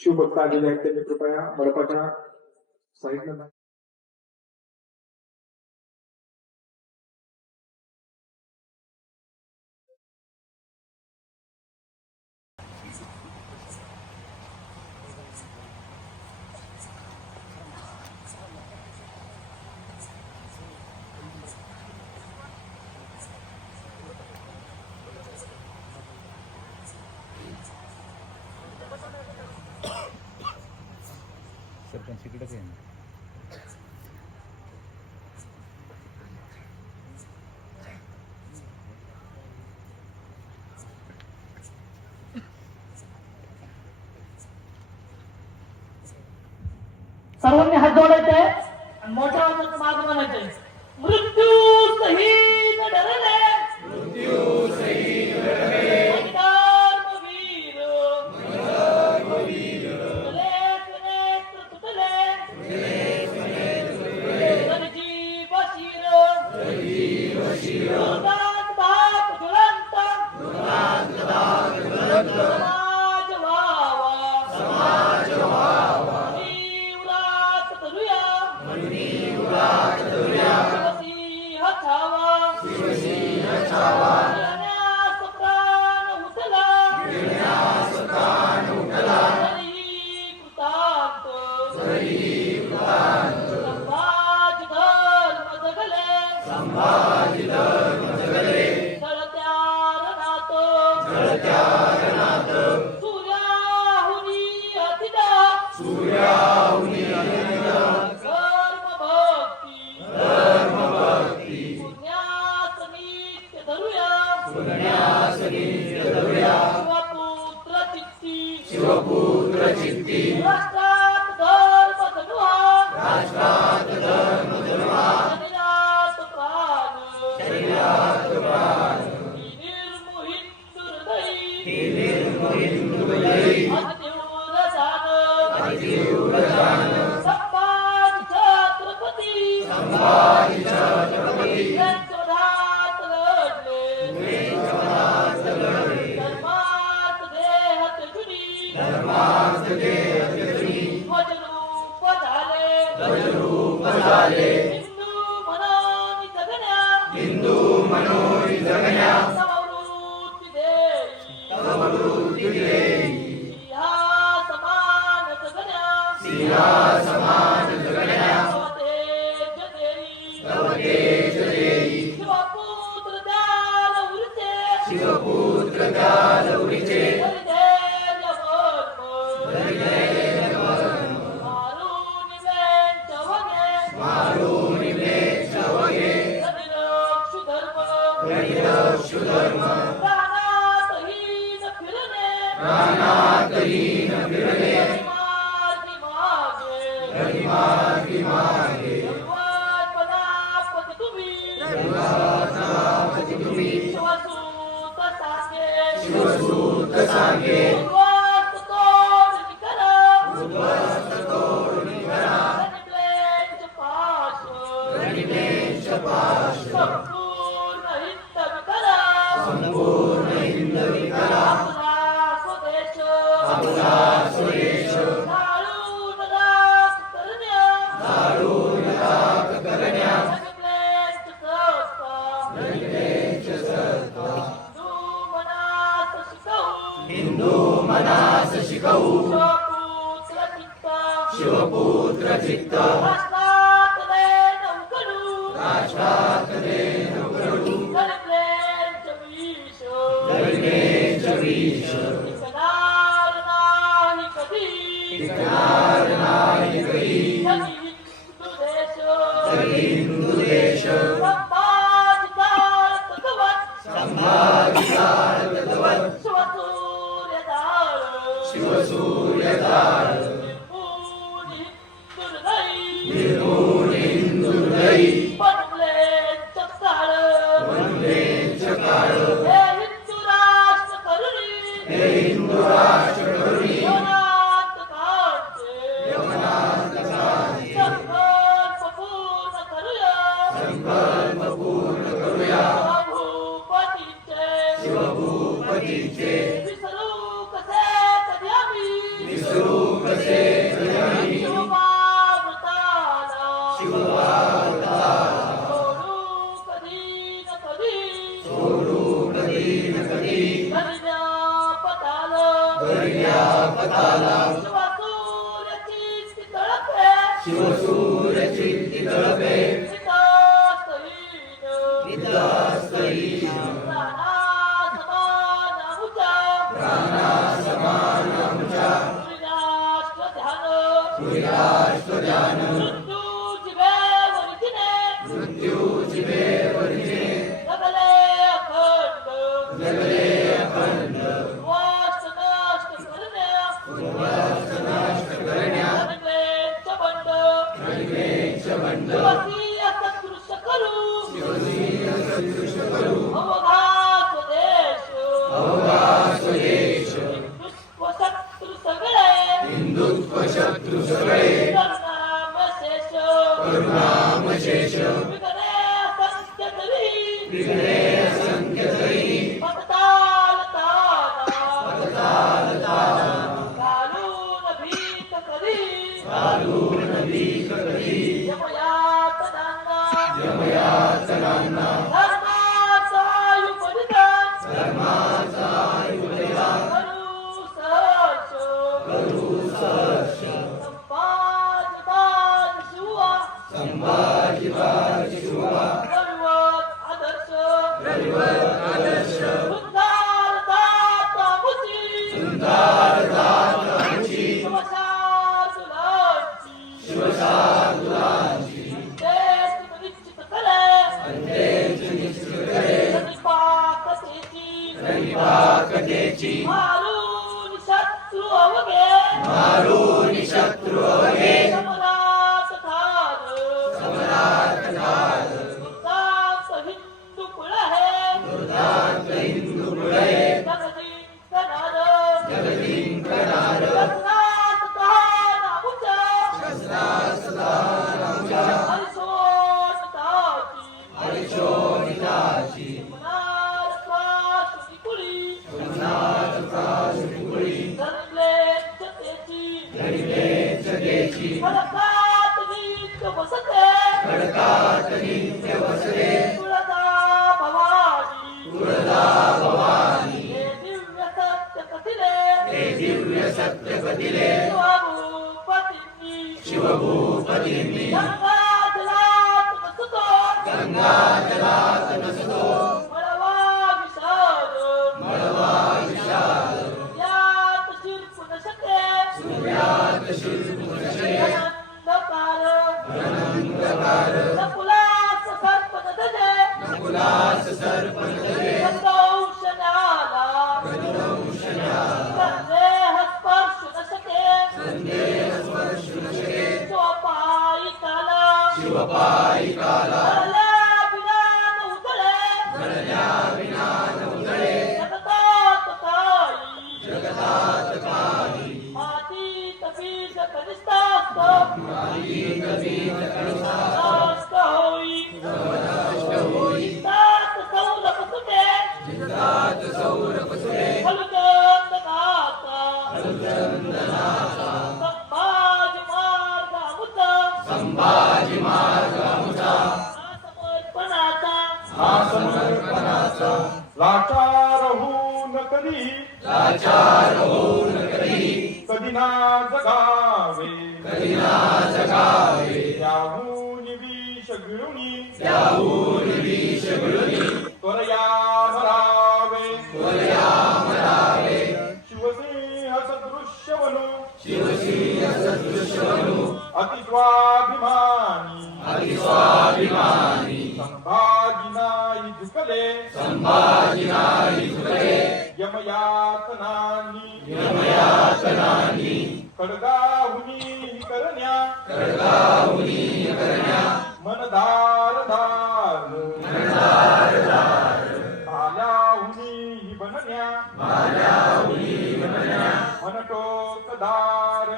शिवभक्त आलेले आहेत त्यांनी कृपया मंडपाच्या साईडला सर्वांनी हात जोडायचे आणि मोठ्या आवाजात मार्ग म्हणायचे. मृत्यू सही न डरले, धर्मवीर, तुटले धनजी बशीर, दुर्गांत भाग ज्वलंत, समाज व्हावा, शिवसिंह छावा, गिळण्यास प्राण उठला, हरी कृतांत, संभाजी धर्म जगले, जळत्या रणात, सूर्याहुनी अतिदा, शिवपुत्र चित्ती, राष्ट्रात धर्म जन्मा, शरीरात प्राण, निर्मोहीन दुर्दयी, अतिव्र जान, संभाजी छत्रपती, यशोधात लढले, धर्मात देह जुनी, ध्वजरूप झाले, हिंदू मनोनी जगण्या, समृद्धी देई, सिंहासमान जगण्या, तव तेज देई, शिवपुत्र द्याल उरीचे, मारून वेच वगे, धर्म संपूर्ण हिंद विकला आपला स्वदेश जाळून राख करण्या हिंदू मनास शिकवू शिवपुत्र चित्त राष्ट्रात दे नवकरू गणेश विष टिकणार नाही कधी जरी हिंदू देश संभाजिताळ तद्वत् शिवसूर्य जाळ निर्मूळ हिंदुर्दयी बनले चकाळ हे हिंदू राष्ट्र करुणी संकल्प पूर्ण करूया शिवभूपतीचे विसरू कसे कधी आम्ही शिववावताला सोडू कधी न कधी दर्या पताला शिवसूर्याची ती तळपे नितास्तहीन प्राणासमान आमच्या सूर्याष्ट्र ध्यान मृत्यू जिवे वरिजिने जगले अखंड उर्वास्त नष्ट करण्या रणवेच बंड शिवसीय सदृश करू अवघा स्वदेश हिंदुत्व शत्रू सगळे करुणामशेष बिगडे असंख्य तरी मतताल ताना घालून भीत कधी यमयातनांना धर्माचा बलिदान करू सहर्ष संभाजीवाद शिवा रविवर आदर्श सुंदर दात आमुची शिवशार्दुलांची अंतेच लाचार होऊन कधी कधी ना जगावे त्याहून विष गिळुनी त्वरया मरावे शिवसिंह सदृश्य वनु अतिस्वाभिमानी संभाजी नाही झुकले यमयातनानी खडगाहुनी करण्या मनदार धार भाल्याहुनी बनण्या मनटोकदार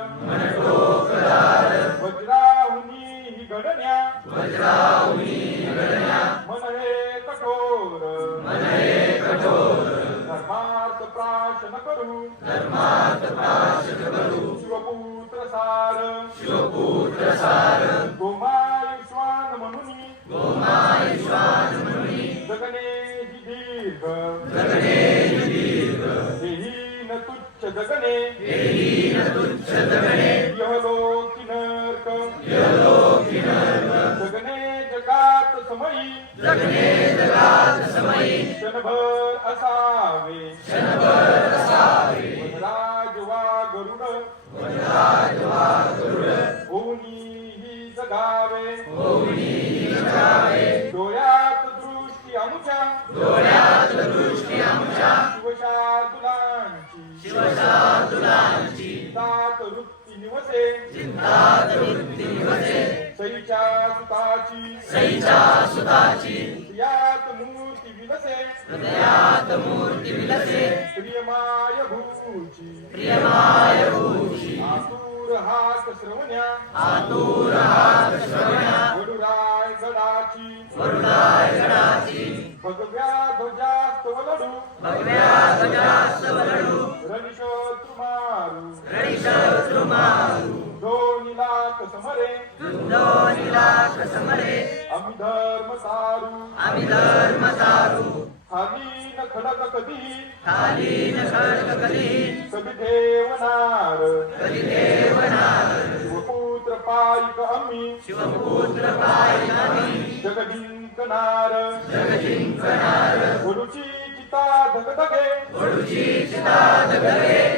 वज्राहुनी घडण्या मन हे कठोर धर्मार्थ प्राशन करू शिवपुत्र सार गोमायुष्वान म्हणून जगणे हि दीर्घ देहीन तुच्छ जगणे यहलोकी नरक जगणे जगात समयी क्षणभर असावे वनराज वा गरुड होऊनी ही जगावे डोळ्यात दृष्टी आमुच्या शिवशार्दुलांची चिंतात वृत्ती निवसे सईच्या सुताची हृदयात मूर्ती विलसे प्रियमाय भूची आतुर हाक श्रवण्या वडुराय गडाची भगव्या ध्वजास्त वलडू रणशत्रू मारू दोन्ही लाख समरे आम्ही धर्म तारू खाली न खडक कधी कधी देवनार शिवपुत्र पायिक आम्ही जगजिंकनार वडूची चिता धगधगे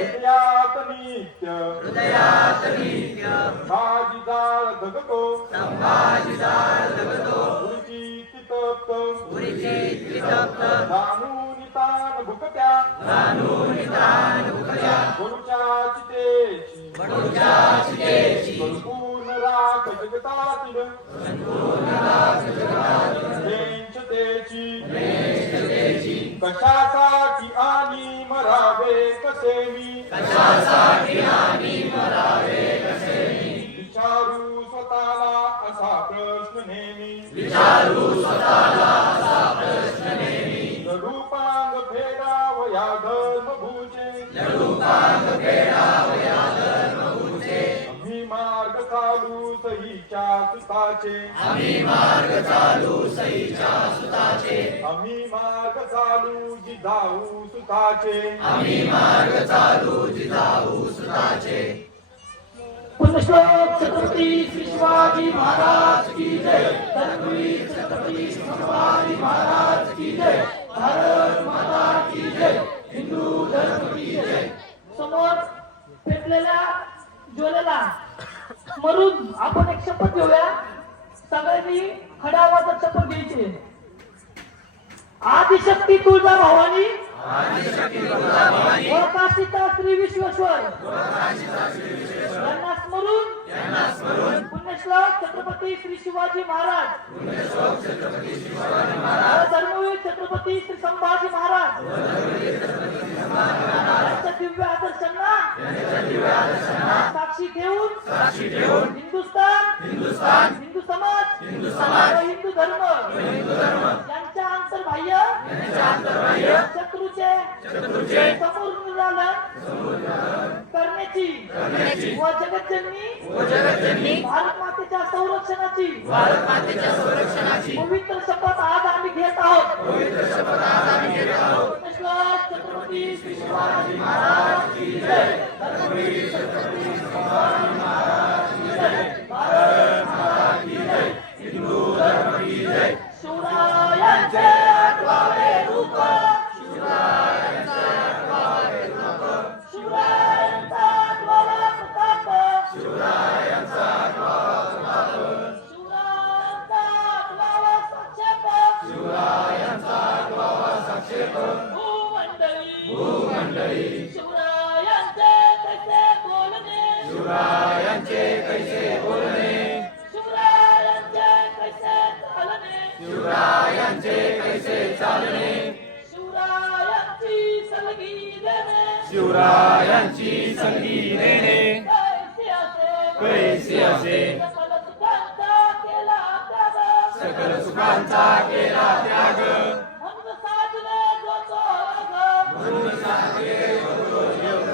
हृदयात नित्य भाजी जाळ धगतो पुरीची तप्त जाणून तान भुकत्या वडूच्या चितेची संपूर्ण राख जगतातील लेंचतेची कशासाठी आणि मरावे कसे मी विचारू स्वतःला असा प्रश्न नेहमी रूपांग फेडावया धर्मभूचे आम्ही मार्ग चालू सहीच्या सुताचे आम्ही मार्ग चालू जिजाऊ सुताचे पुण्यश्लोक छत्रपती श्री शिवाजी महाराज की जय. धर्मवीर छत्रपती शिवाजी महाराज की जय. भारत माता की जय. हिंदू धर्म की जय. समोर पेटलेल्या ज्वलेला मरून आपण एक शपथ घेऊया. सगळ्यांनी खड्या आवाजात शपथ घ्यायची. आदिशक्ती तुळजा भवानी व काशीचा श्री विश्वेश्वर यांना स्मरून पुण्यश्लोक छत्रपती श्री शिवाजी महाराज धर्मवीर छत्रपती श्री संभाजी महाराज यांच्या दिव्य आदर्शांना साक्षी घेऊन हिंदुस्थान हिंदू समाज व हिंदू धर्म यांच्या आंतरबाह्य शत्रूचे समूळ निर्मूलन करण्याची व जगज्जननी भारत मातेच्या संरक्षणाची पवित्र शपथ आज आम्ही घेत आहोत. शिवरायांचे आठवावे रूप शिवरायांचा आठवावा प्रताप शिवरायांचा आठवावा साक्षेप भूमंडळी शिवरायांचे कैसे बोलणे शिवरायांचे कैसे चालणे शिवरायांची सलगी देणे कैसे असे सकल सुखांचा केला त्याग म्हणून साधले जो तो योग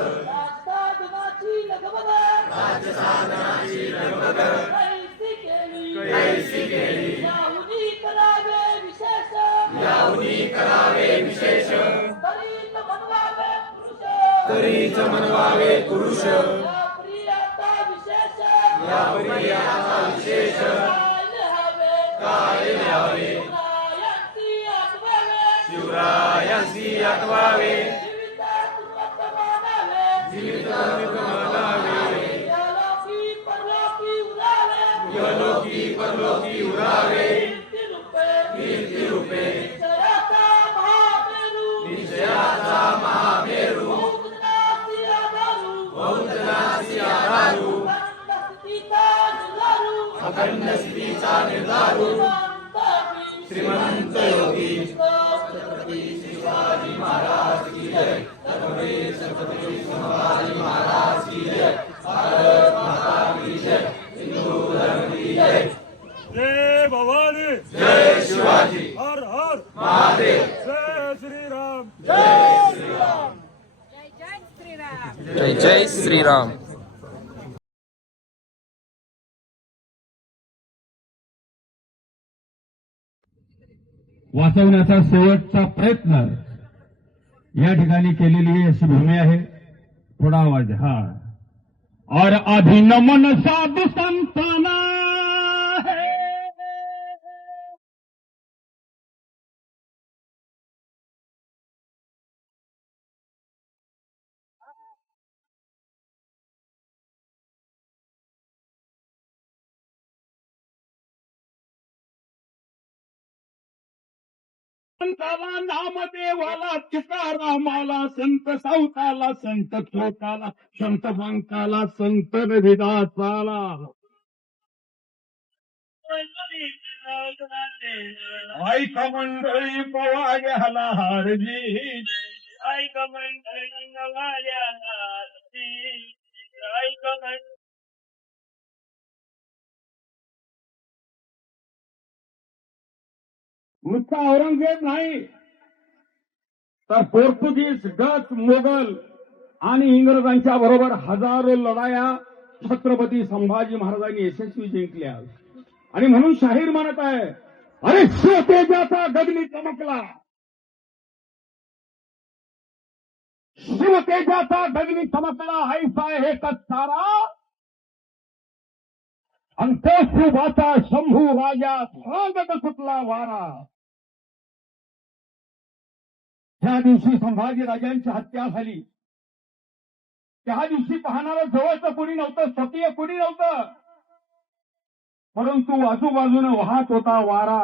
राजसाधनाची लगबग कैसी केली याहुनी करावे विशेष तरीच मनवावे पुरुष या प्रियाचा विशेष काय लिहावे शिवरायांची आठवावे जीवित मागावे यलोकी परलोकी उरावे कीर्ती रूपे निश्चयाचा महामेरू बहुतनासी आधारू अखंड स्थितीचा निर्धारू श्रीमंत योगी छत्रपती शिवाजी महाराज की जय छत्रपती संभाजी महाराज की जय भारत माता की जय हिंदू धर्म की जय जय भवानी जय शिवाजी हर हर महादेव जय श्रीराम जय श्रीराम. वाचवण्याचा शेवटचा प्रयत्न या ठिकाणी केलेली अशी भूमी आहे. थोडा आवाज हा. और अभिनमन साधु संतांना है. संताला नामदेवाला तुकारामाला संत सावताला संत चोकाला संत पंकाला संत रविदासाला ऐका मंडळी पवा घ्याला हारजी ऐका मंडळी ऐका नुसता औरंगजेब नाही तर पोर्तुगीज डच मोगल आणि इंग्रजांच्या बरोबर हजारो लढाया छत्रपती संभाजी महाराजांनी यशस्वी जिंकल्या. आणि म्हणून शाहीर म्हणत आहे, अरे शिवतेजाचा गगनी चमकला, शिवतेजाचा गगनी चमकला, ऐसा एकच तारा अंतशुभाचा शंभू राजा स्वागत सुटला वारा. त्या दिवशी संभाजी राजांची हत्या झाली. त्या दिवशी पाहणारं जवळचं कोणी नव्हतं, स्वकीय कोणी नव्हतं, परंतु आजूबाजूने वाहत होता वारा.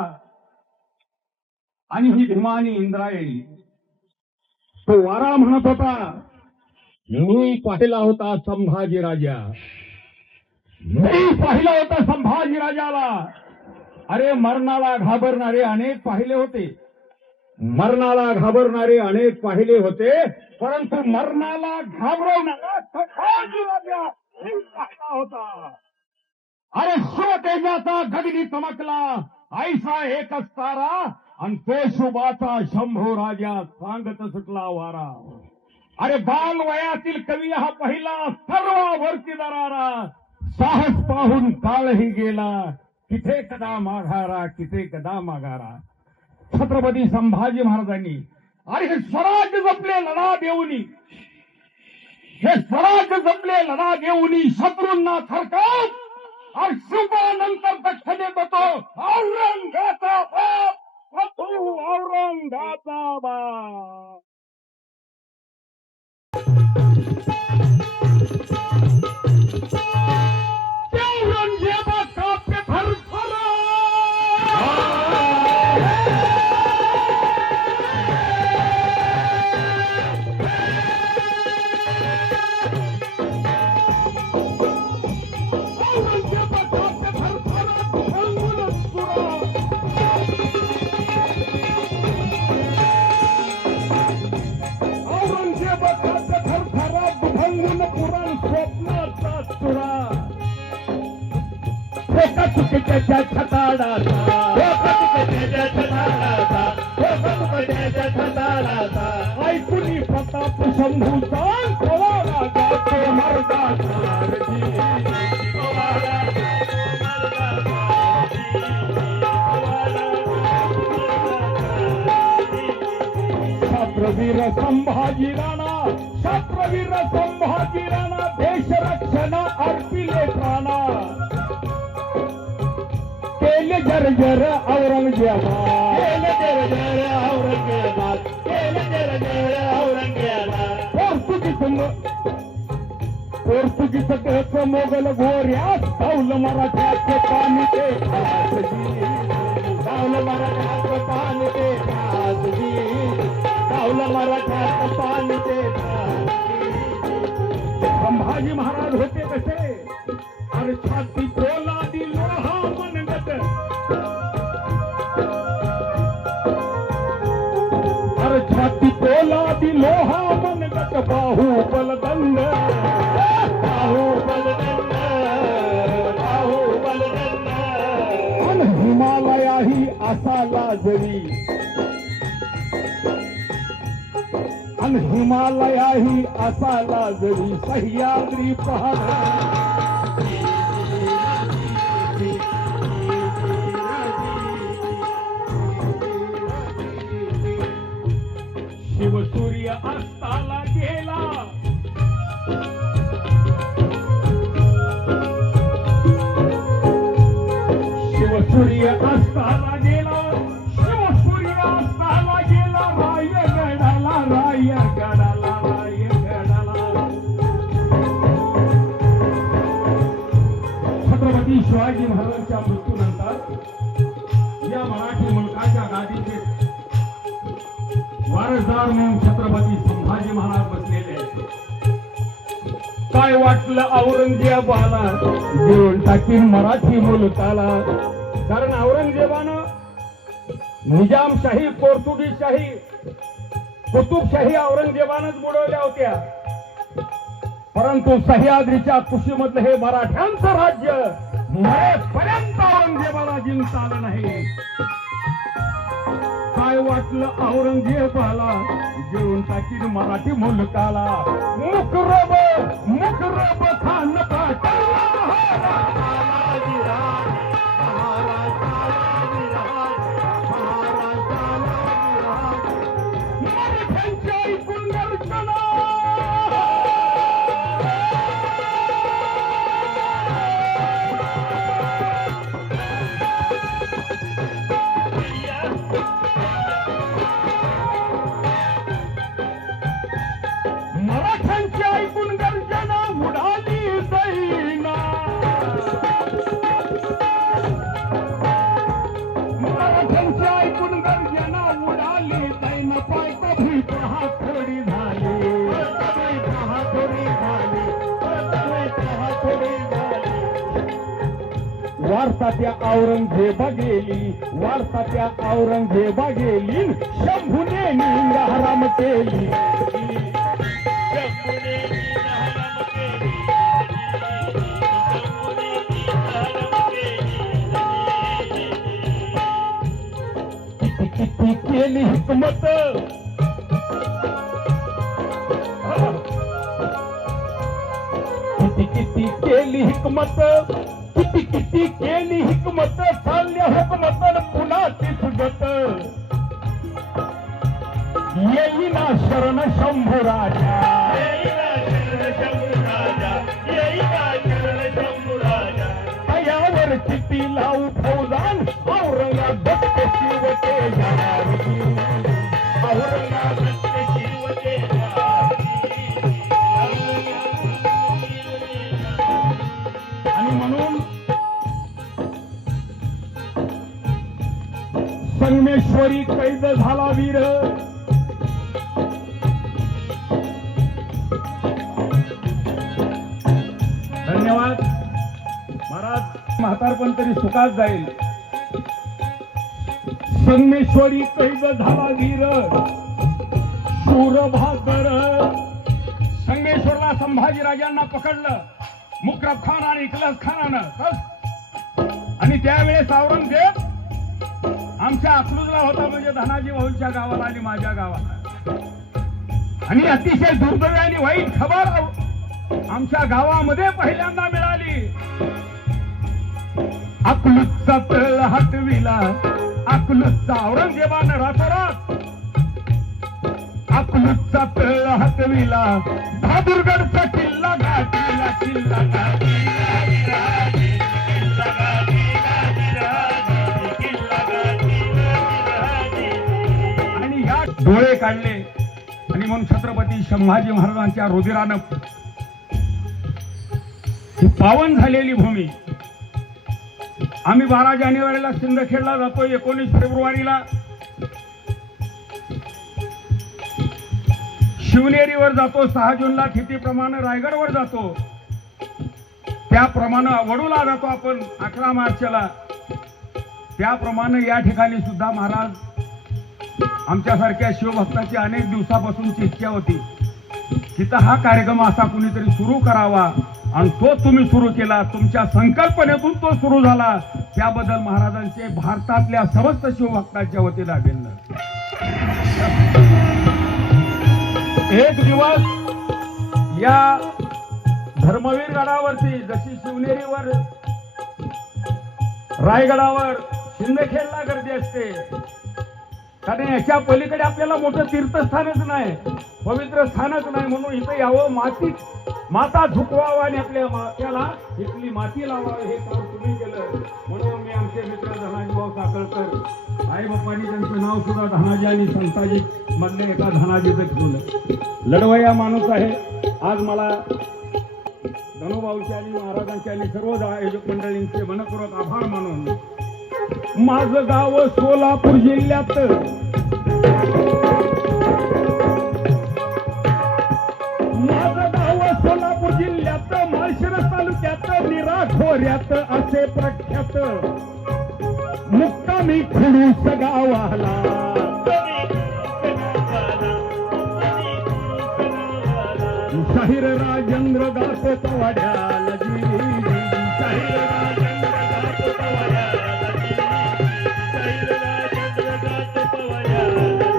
आणि ही भीमानी इंद्रायणी. तो वारा म्हणत होता, मी पाहिला होता संभाजी राजा, मी पाहिलं होतं संभाजी राजाला. अरे मरणाला घाबरणारे अनेक पाहिले होते, मरणाला घाबरणारे अनेक पाहिले होते, परंतु मरणाला घाबरवणारा संभाजी राजा मी पाहिला होता. अरे शिवतेजाचा गगनी चमकला, ऐसा एकच तारा आणि पेशुबाचा शंभू राजा सांगत सुटला वारा. अरे बाल वयातील कवी हा पहिला सर्वावरती दरारा, साहस पाहून काळही गेला, किथे कदा माघारा, किथे कदा माघारा. छत्रपती संभाजी महाराजांनी आणि हे स्वराज जपले लढा देऊनी, हे स्वराज जपले लढा देऊनी शत्रूंना थरकाप आणि शिवबानंतर दक्ष देत होतो औरंगाचा बाप औरंगाचा बाप. औरंगजेबा काप्य थरथरा त्याच्या छताडाचा ऐकुनी प्रताप शंभूचा पवारा गातो मर्दाचा छत्रवीर संभाजी राणा, छत्रवीर संभाजी राणा देश रक्षण अर्पिले प्राणा. केले जर्जर औरंगजेबाद, केले जर्जर औरंगजेबाद, केले जर्जर औरंगजेबाद. पोर्तुगीज कळत मोगल गोऱ्यास पावलं मराठ्याचे पाणी ते खासगी, पावलं मराठ्याचं पाणी ते खासगी, पावलं मराठ्याचं पाणी ते खासगी. संभाजी महाराज होते कसे अरे छाती पोलादी लोहा मनगट, अरे छाती पोलादी लोहा मनगट बाहुबल दंड, बाहुबल दंड, बाहुबल दंड. अन हिमालयाही असा लाजवी, अन हिमालयाही असा लाजवी सह्याद्री पहाड. शिवसूर्य अस्ताला गेला, शिवसूर्य अस्ताला गेला, शिवसूर्य अस्ताला गेला रायगडाला, रायगडाला, रायगडाला. छत्रपती शिवाजी महाराजांच्या मृत्यूनंतर या मराठी मुलकाच्या गादीचे वारसदार म्हणून छत्रपती संभाजी महाराज बसलेले आहेत. काय वाटलं औरंगजेबाला देऊन टाकीन मराठी मुलकाला. कारण औरंगजेबानं निजामशाही, पोर्तुगीजशाही, कुतुबशाही औरंगजेबानंच बुडवल्या होत्या. परंतु सह्याद्रीच्या कुशीमधलं हे मराठ्यांचं राज्य मरेपर्यंत औरंगजेबाला जिंकता आलं नाही. काय वाटलं औरंगजेबाला जेवून टाकीन मराठी मुलकाला. मुकरब मुकरब खान पाटाला मराठ्यांच्या ऐकून गर्जना. मराठ्यांची ऐकून गर्जना उडाली दैना. मराठ्यांची ऐकून गर्जना उडाली दैना. पाय कभी हातोडी झाली, हातोडी झाली, हातोडी झाली. वारसा त्या औरंगजेबा गेली, वारसा त्या औरंगजेबा गेली. शंभूने निंगाराम केली, किती केली हिकमत. किती केली हिकमत, किती केली हिकमत. चालल्या हुकमत पुन्हा ती सुगत. येईना शरण शंभू राजा, तयावर किती लावू फौजान, औरंगाबाद शिवते औरंगाबाद शिवते आणि म्हणून संगमेश्वरी कैद झाला वीर, धन्यवाद महाराज. म्हातारपण तरी सुखात जाईल. संगमेश्वरी कैद झाला वीर शूर भाकर, संगमेश्वरला संभाजीराजांना पकडलं मुकरब खान आणि इखलास खानानं, आणि त्यावेळेस औरंगजेब आमच्या अकलूजला होता, म्हणजे धनाजी भाऊंच्या गावाला आणि माझ्या गावाला. आणि अतिशय दुर्दैवी आणि वाईट खबर आमच्या गावामध्ये पहिल्यांदा मिळाली. अकलूजचा तळ हटविला, अकलूजचा औरंगजेबानं रातोरात अकलूजचा तळ हटविला, बहादूरगडचा किल्ला गाठविला, किल्ला आणि या डोळे काढले. आणि म्हणून छत्रपती संभाजी महाराजांच्या रुधिरानं ही पावन झालेली भूमी. आम्ही 12 जानेवारीला सिंदखेडला जातो, 19 फेब्रुवारीला शिवनेरीवर जातो, 6 जूनला ठितीप्रमाणे रायगडवर जातो, त्याप्रमाणे वडूला जातो आपण 11 मार्चला. त्याप्रमाणे या ठिकाणी सुद्धा महाराज आमच्यासारख्या शिवभक्ताची अनेक दिवसापासूनची इच्छा होती, तिथं हा कार्यक्रम असा कुणीतरी सुरू करावा, आणि तो तुम्ही सुरू केला. तुमच्या संकल्पनेतून तो सुरू झाला, त्याबद्दल महाराजांचे भारतातल्या समस्त शिवभक्तांच्या वतीने अभिनंदन. एक दिवस या धर्मवीर गडावरती, जशी शिवनेरीवर रायगडावर सिंदखेडला गर्दी असते, कारण याच्या पलीकडे आपल्याला मोठं तीर्थस्थानच नाही, पवित्र स्थानच नाही, म्हणून इथं यावं, माता झुकवावं आणि आपल्या मात्याला इथली माती लावावी, हे काम तुम्ही केलं. म्हणून मी आमचे मित्र धनाजीभाऊ साखळकर, आई बाप्पांनी त्यांचं नाव सुद्धा धनाजी आणि संताजी मधले एका धनाजीचं ठेवलं. लढवय्या माणूस आहे. आज मला धनुभाऊच्या आणि महाराजांच्या आणि सर्व आयोजक मंडळींचे मनपूर्वक आभार मानून, माझं गाव सोलापूर जिल्ह्यात, माझं गाव सोलापूर जिल्ह्यात, माळशिरस तालुक्यात, निरा खोऱ्यात असे प्रख्यात, मुक्कामी खुडूस गावाला, शाहीर राजेंद्र गात तवाड्याला जी, शाहीर राजेंद्र गात तवाड्याला जी, शाहीर राजेंद्र गात तवाड्याला जी.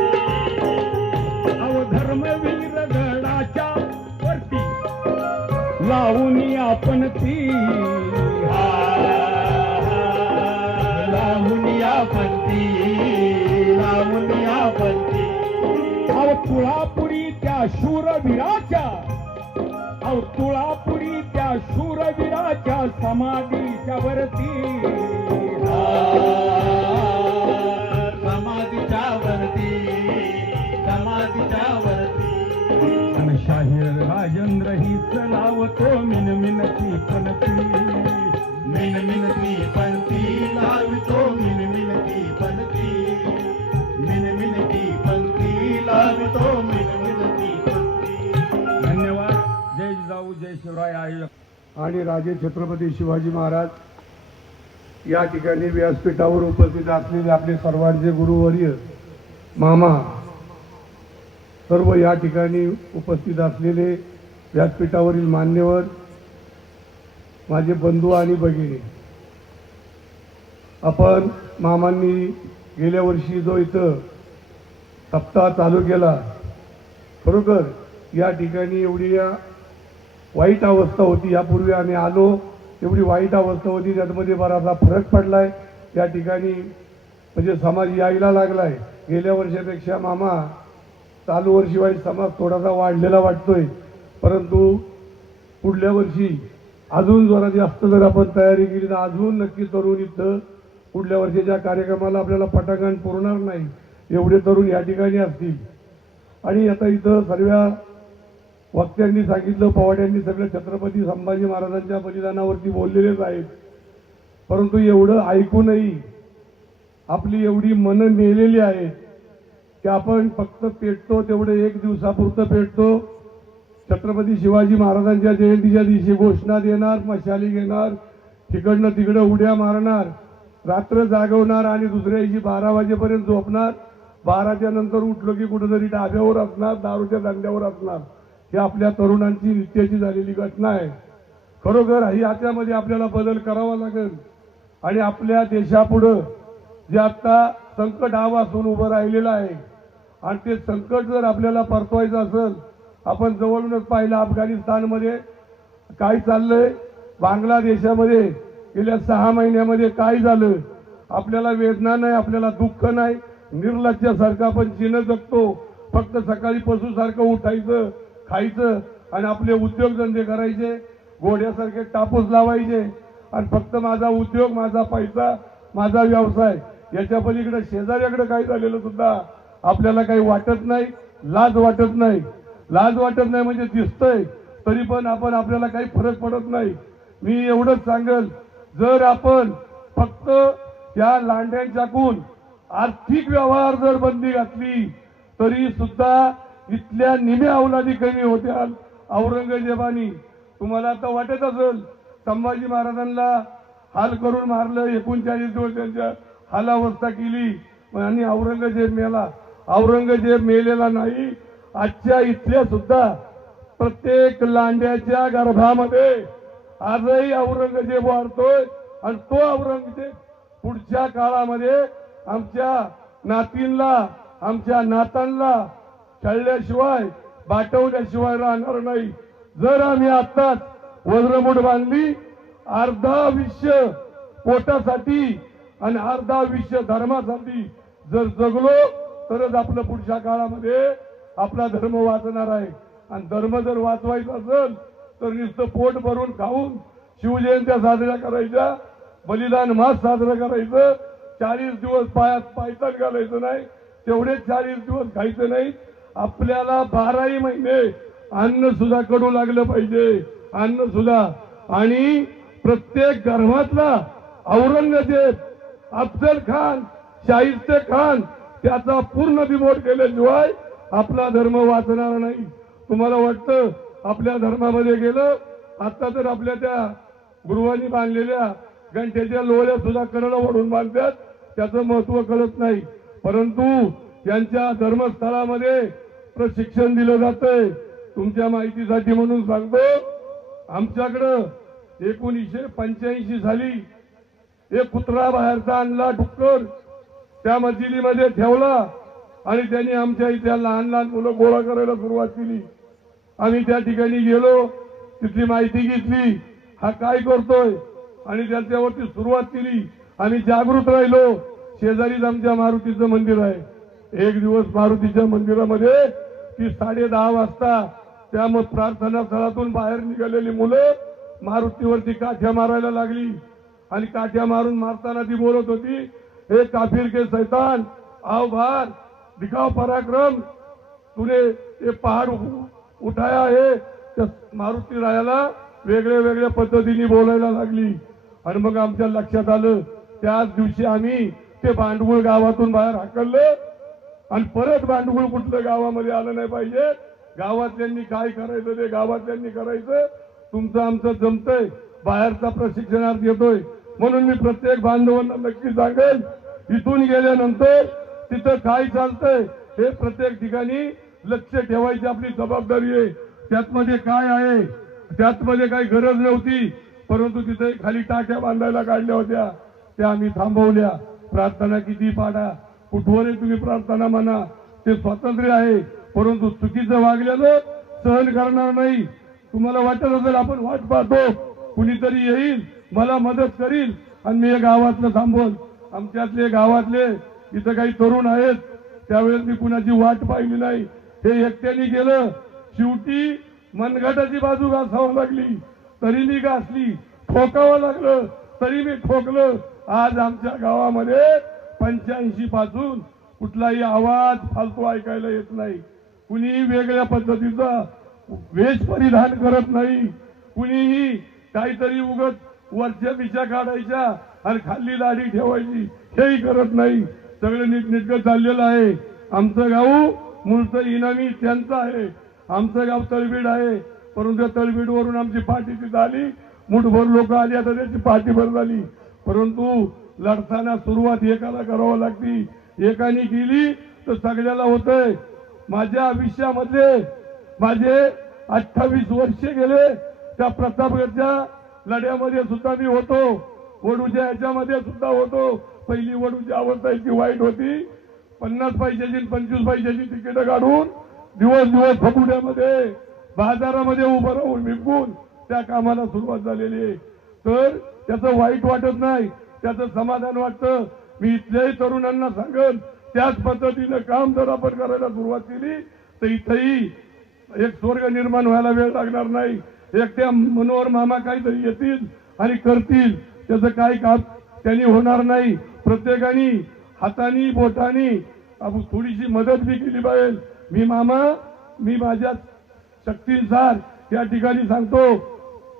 अव धर्मवीर गडाच्या वरती लावून आपण ती, लावून आपण ती, लावून आपण ती. अव तुळापुरी त्या शूरवीराच्या, अव तुळापुरी त्या शूरवीराच्या समाधीच्या वरती, समाधीच्या वरती, समाधीच्या वरती. आणि शाहीर राजेंद्र हीच लावतो मिनमिनती पणती, मिनमिनती पणती लावतो, मिनमिनती पणती, मिनमिनती पणती लावतो, मिनमिनती पणती. धन्यवाद. जय जिजाऊ, जय शिवराय. आयोजक आणि राजे छत्रपती शिवाजी महाराज या ठिकाणी व्यासपीठावर उपस्थित असलेले आपले सर्वांचे गुरुवर्य मामा, सर्व या ठिकाणी उपस्थित असलेले व्यासपीठावरील मान्यवर, माझे बंधू आणि भगिनी. आपण मामांनी गेल्या वर्षी जो इथं सप्ताह चालू केला, खरोखर या ठिकाणी एवढी वाईट अवस्था होती, यापूर्वी आम्ही आलो एवढी वाईट अवस्था होती, त्यामध्ये बराचसा फरक पडलाय. या ठिकाणी म्हणजे समाज यायला लागलाय. गेल्या वर्षापेक्षा मामा चालू वर्षी समाज थोडासा वाढलेला वाटतोय, परंतु पुढल्या वर्षी अजून जरा जास्त जर आपण तयारी केली तर अजून नक्की तरुण इथं पुढल्या वर्षीच्या कार्यक्रमाला आपल्याला पटांगण पुरणार नाही एवढे तरुण या ठिकाणी असतील. आणि आता इथं सर्व वक्त्यांनी सांगितलं, पवाड्यांनी सगळं छत्रपती संभाजी महाराजांच्या बलिदानावरती बोललेलेच आहेत, परंतु एवढं ऐकूनही आपली एवढी मनं मेलेली आहेत की आपण फक्त पेटतो तेवढं एक दिवसापुरतं पेटतो. छत्रपती शिवाजी महाराजांच्या जयंतीच्या दिवशी घोषणा देणार, मशाली घेणार, तिकडनं तिकडं उड्या मारणार, रात्र जागवणार आणि दुसऱ्या दिवशी 12 वाजेपर्यंत झोपणार. 12च्या नंतर उठलो की कुठेतरी डाब्यावर असणार, दारूच्या दांड्यावर असणार. ही आपल्या तरुणांची नित्याची झालेली घटना आहे. खरोखर ही याच्यामध्ये आपल्याला बदल करावा लागेल. आणि आपल्या देशापुढं जे आता संकट हा वाचून उभं राहिलेलं आहे आणि ते संकट जर आपल्याला परतवायचं असेल, आपण जवळूनच पाहिलं अफगाणिस्तानमध्ये काय चाललंय, बांगलादेशामध्ये गेल्या 6 महिन्यामध्ये काय झालं. आपल्याला वेदना नाही, आपल्याला दुःख नाही, निर्लज्जासारखं आपण जीवन जगतो. फक्त सकाळी पशुसारखं उठायचं, खायचं आणि आपले उद्योगधंदे करायचे, घोड्यासारखे टापूस लावायचे आणि फक्त माझा उद्योग, माझा पैसा, माझा व्यवसाय. याच्या पलीकडे शेजाऱ्याकडे काय झालेलं सुद्धा आपल्याला काही वाटत नाही, लाज वाटत नाही. लाज वाटत नाही म्हणजे दिसतंय तरी पण आपल्याला काही फरक पडत नाही. मी एवढंच सांगेल, जर आपण फक्त या लांड्यांच्याकून आर्थिक व्यवहार जर बंदी घातली तरी सुद्धा इथल्या निम्या अवलादी कमी होत्या. औरंगजेबानी तुम्हाला आता वाटत असेल संभाजी महाराजांना हाल करून मारलं, 39 दिवस त्यांच्या हालावस्था केली आणि औरंगजेब मेला. औरंगजेब मेलेला नाही, आजच्या इथल्या सुद्धा प्रत्येक लांड्याच्या गर्भामध्ये आजही औरंगजेब वाढतोय आणि तो औरंगजेब पुढच्या काळामध्ये आमच्या नातींना, आमच्या नातांना छळल्याशिवाय, बाटवल्याशिवाय राहणार नाही. जर आम्ही आत्ताच वज्रमुठ बांधली, अर्धा आयुष्य पोटासाठी आणि अर्धा आयुष्य धर्मासाठी जर जगलो तरच आपलं पुढच्या काळामध्ये आपला धर्म वाचणार आहे. आणि धर्म जर वाचवायचा असेल तर नुसतं पोट भरून खाऊन शिवजयंत्या साजऱ्या करायच्या, बलिदान मास साजरं करायचं, 40 दिवस पायात पायतान घालायचं नाही, तेवढेच 40 दिवस खायचं नाही. आपल्याला 12ही महिने अन्न सुद्धा कडू लागलं पाहिजे, अन्न सुद्धा. आणि प्रत्येक गर्भातला औरंगजेब, अफजल खान, शाहिस्ते खान त्याचा पूर्ण बिमोड केल्याशिवाय आपला धर्म वाचणार नाही. तुम्हाला वाटतं आपल्या धर्मामध्ये गेलं, आता तर आपल्या त्या गुरुवांनी बांधलेल्या घंटेच्या लोळ्या सुद्धा कडेला ओढून बांधतात, त्याचं महत्व कळत नाही. परंतु यांच्या धर्मस्थळामध्ये प्रशिक्षण दिलं जातंय. तुमच्या माहितीसाठी म्हणून सांगतो, आमच्याकडं 1985 साली एक कुत्रा बाहेरचा आणला, डुक्कर त्या मस्जिदीमध्ये ठेवला आणि त्यांनी आमच्या इथल्या लहान लहान मुलं गोळा करायला सुरुवात केली. आम्ही त्या ठिकाणी गेलो, तिथली माहिती घेतली, हा काय करतोय आणि त्याच्यावरती सुरुवात केली. आम्ही जागृत राहिलो. शेजारीच आमच्या मारुतीचं मंदिर आहे. एक दिवस मारुतीच्या मंदिरामध्ये ती 10:30 वाजता त्या मग प्रार्थना स्थळातून बाहेर निघालेली मुलं मारुतीवरती काठ्या मारायला लागली आणि काठ्या मारून मारताना ती बोलत होती, हे काफिर के शैतान, आओ बाहर, दिखाओ पराक्रम, तूने ये पहाड़ उठाया है. त्या मारुती रायाला वेगळ्या वेगळ्या पद्धतीने बोलायला लागली. आणि मग आमच्या लक्षात आलं, त्याच दिवशी आम्ही ते भांडवळ गावातून बाहेर हाकललं आणि परत भांडवळ कुठलं गावामध्ये आलं नाही पाहिजे. गावातल्यांनी काय करायचं ते गावातल्यांनी करायचं. तुमचं आमचं जमतंय, बाहेरचा प्रशिक्षणार्थ येतोय. म्हणून मी प्रत्येक बांधवांना नक्की सांगेल, इथून गेल्यानंतर तिथं काय चालतंय हे प्रत्येक ठिकाणी लक्ष ठेवायची आपली जबाबदारी आहे. त्यातमध्ये काय आहे, त्यातमध्ये काही गरज नव्हती, परंतु तिथे खाली टाक्या बांधायला काढल्या होत्या, त्या आम्ही थांबवल्या. प्रार्थना किती पाडा, कुठवरही तुम्ही प्रार्थना म्हणा, ते स्वातंत्र्य आहे, परंतु चुकीचं वागलेलं सहन करणार नाही. तुम्हाला वाटत असेल आपण वाट पाहतो, कुणीतरी येईल, मला मदत करील आणि मी या गावातलं थांबवल. आमच्यातले गावातले इथं काही तरुण आहेत, त्यावेळेस मी कुणाची वाट पाहिली नाही. हे एकट्याने केलं. शेवटी मनगटाची बाजू घासावं लागली तरी मी घासली, ठोकावं लागलं तरी मी ठोकलं. आज आमच्या गावामध्ये 85 पासून कुठलाही आवाज फालतू ऐकायला येत नाही. कुणीही वेगळ्या पद्धतीचा वेश परिधान करत नाही. कुणीही काहीतरी उगत वरच्या बिच्या काढायच्या आणि खाल्ली दाढी ठेवायची हेही करत नाही. सगळं नीटनेटकं चाललेलं आहे. आमचं गाव मूळचं इनामी त्यांचं आहे. आमचं गाव तळबीड आहे, परंतु तळबीडवरून आमची पाठी तिथं आली. मुठभर लोक आली, आता त्याची पाठीभर झाली. परंतु लढताना सुरुवात एकाला करावं लागती. एकाने केली तर सगळ्याला होतंय. माझ्या आयुष्यामध्ये माझे 28 वर्षे गेले. त्या प्रतापगडच्या लढ्यामध्ये सुद्धा मी होतो, वडूच्या ह्याच्यामध्ये सुद्धा होतो. पहिली वडूची अवस्था इतकी वाईट होती, 50 पैशाची 25 पैशाची तिकीट काढून दिवस फकुड्यामध्ये बाजारामध्ये उभं राहून विकून त्या कामाला सुरुवात झालेली आहे. तर त्याचं वाईट वाटत नाही, त्याचं समाधान वाटतं. मी इथल्याही तरुणांना सांगेन त्याच पद्धतीनं काम जर आपण करायला सुरुवात केली तर इथेही एक स्वर्ग निर्माण व्हायला वेळ लागणार नाही. एकट्या मनोहर मामा काहीतरी येतील आणि करतील, त्याचं काय काम त्यांनी होणार नाही. प्रत्येकाने हातानी बोटानी आपण थोडीशी मदत बी केली पाहिजे. मी माझ्या शक्तीनुसार या ठिकाणी सांगतो,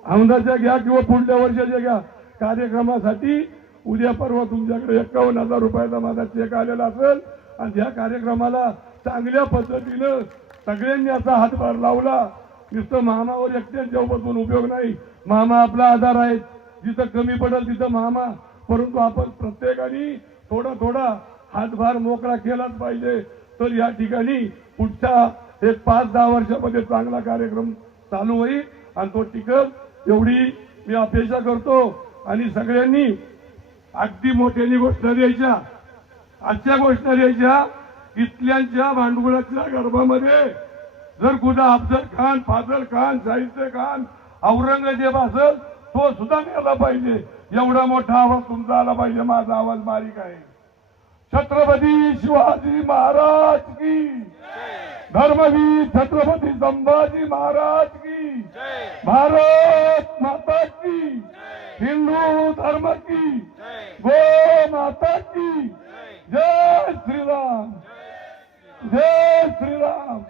आमदारच्या घ्या किंवा पुढल्या वर्षाच्या घ्या कार्यक्रमासाठी उद्या परवा तुमच्याकडे 51,000 रुपयाचा माझा चेक आलेला असेल. आणि या कार्यक्रमाला चांगल्या पद्धतीनं सगळ्यांनी असा हातभार लावला. नुसतं मामावर एकट्यांच्या बसून उपयोग नाही. मामा आपला आधार आहे, जिथं कमी पडेल तिथं मामा. परंतु आपण प्रत्येकाने थोडा हातभार मोकळा केलाच पाहिजे. तर या ठिकाणी पुढच्या एक 5-10 वर्षामध्ये चांगला कार्यक्रम चालू होईल आणि तो टिकल एवढी मी अपेक्षा करतो. आणि सगळ्यांनी अगदी मोठ्यानी घोषणा द्यायच्या, अशा घोषणा द्यायच्या इथल्यांच्या भांडुळाच्या गर्भामध्ये जर कुठं अफजल खान, फाजल खान, शाहिस्ते खान, औरंगजेब असेल तो सुद्धा मिळाला पाहिजे. एवढा मोठा आवाज तुमचा आला पाहिजे. माझा आवाज बारीक आहे. छत्रपती शिवाजी महाराज की, धर्मवीर छत्रपती संभाजी महाराज की, भारत माता की, हिंदू धर्म की, गो माता की, जय श्रीराम, जय श्रीराम.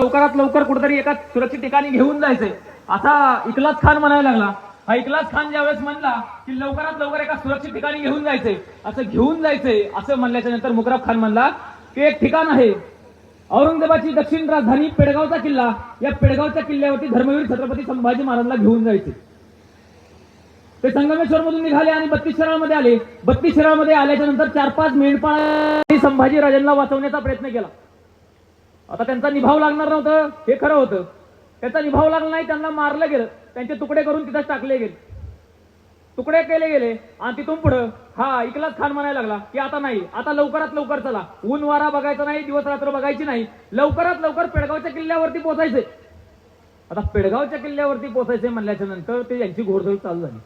लवकरात लवकर कुठेतरी एका सुरक्षित ठिकाणी घेऊन जायचंय असा इकलास खान म्हणायला लागला. हा इकलास खान ज्यावेळेस म्हणला की लवकरात लवकर एका सुरक्षित ठिकाणी घेऊन जायचंय असं म्हणल्याच्या नंतर मुकरब खान म्हणला की एक ठिकाण आहे औरंगजेबाची दक्षिण राजधानी पेडगावचा किल्ला. या पेडगावच्या किल्ल्यावरती धर्मवीर छत्रपती संभाजी महाराजांना घेऊन जायचे. ते संगमेश्वर मधून निघाले आणि 32 शिराळमध्ये आले. 32 शिराळमध्ये आल्याच्या नंतर 4-5 मेंढपाळांनी संभाजी राजांना वाचवण्याचा प्रयत्न केला. आता त्यांचा निभाव लागणार नव्हतं हे खरं होतं. त्यांचा निभाव लागला नाही, त्यांना मारलं गेलं, त्यांचे तुकडे करून तिथं टाकले गेले, तुकडे केले गेले. आणि तिथून पुढं हा इकलास खान म्हणायला लागला की आता नाही, आता लवकरात लवकर चला, ऊन वारा बघायचा नाही, दिवस रात्र बघायची नाही, लवकरात लवकर पेडगावच्या किल्ल्यावरती पोहोचायचे. आता पेडगावच्या किल्ल्यावरती पोहोचायचे म्हणल्याच्या नंतर ते यांची घोडदौड चालू झाली.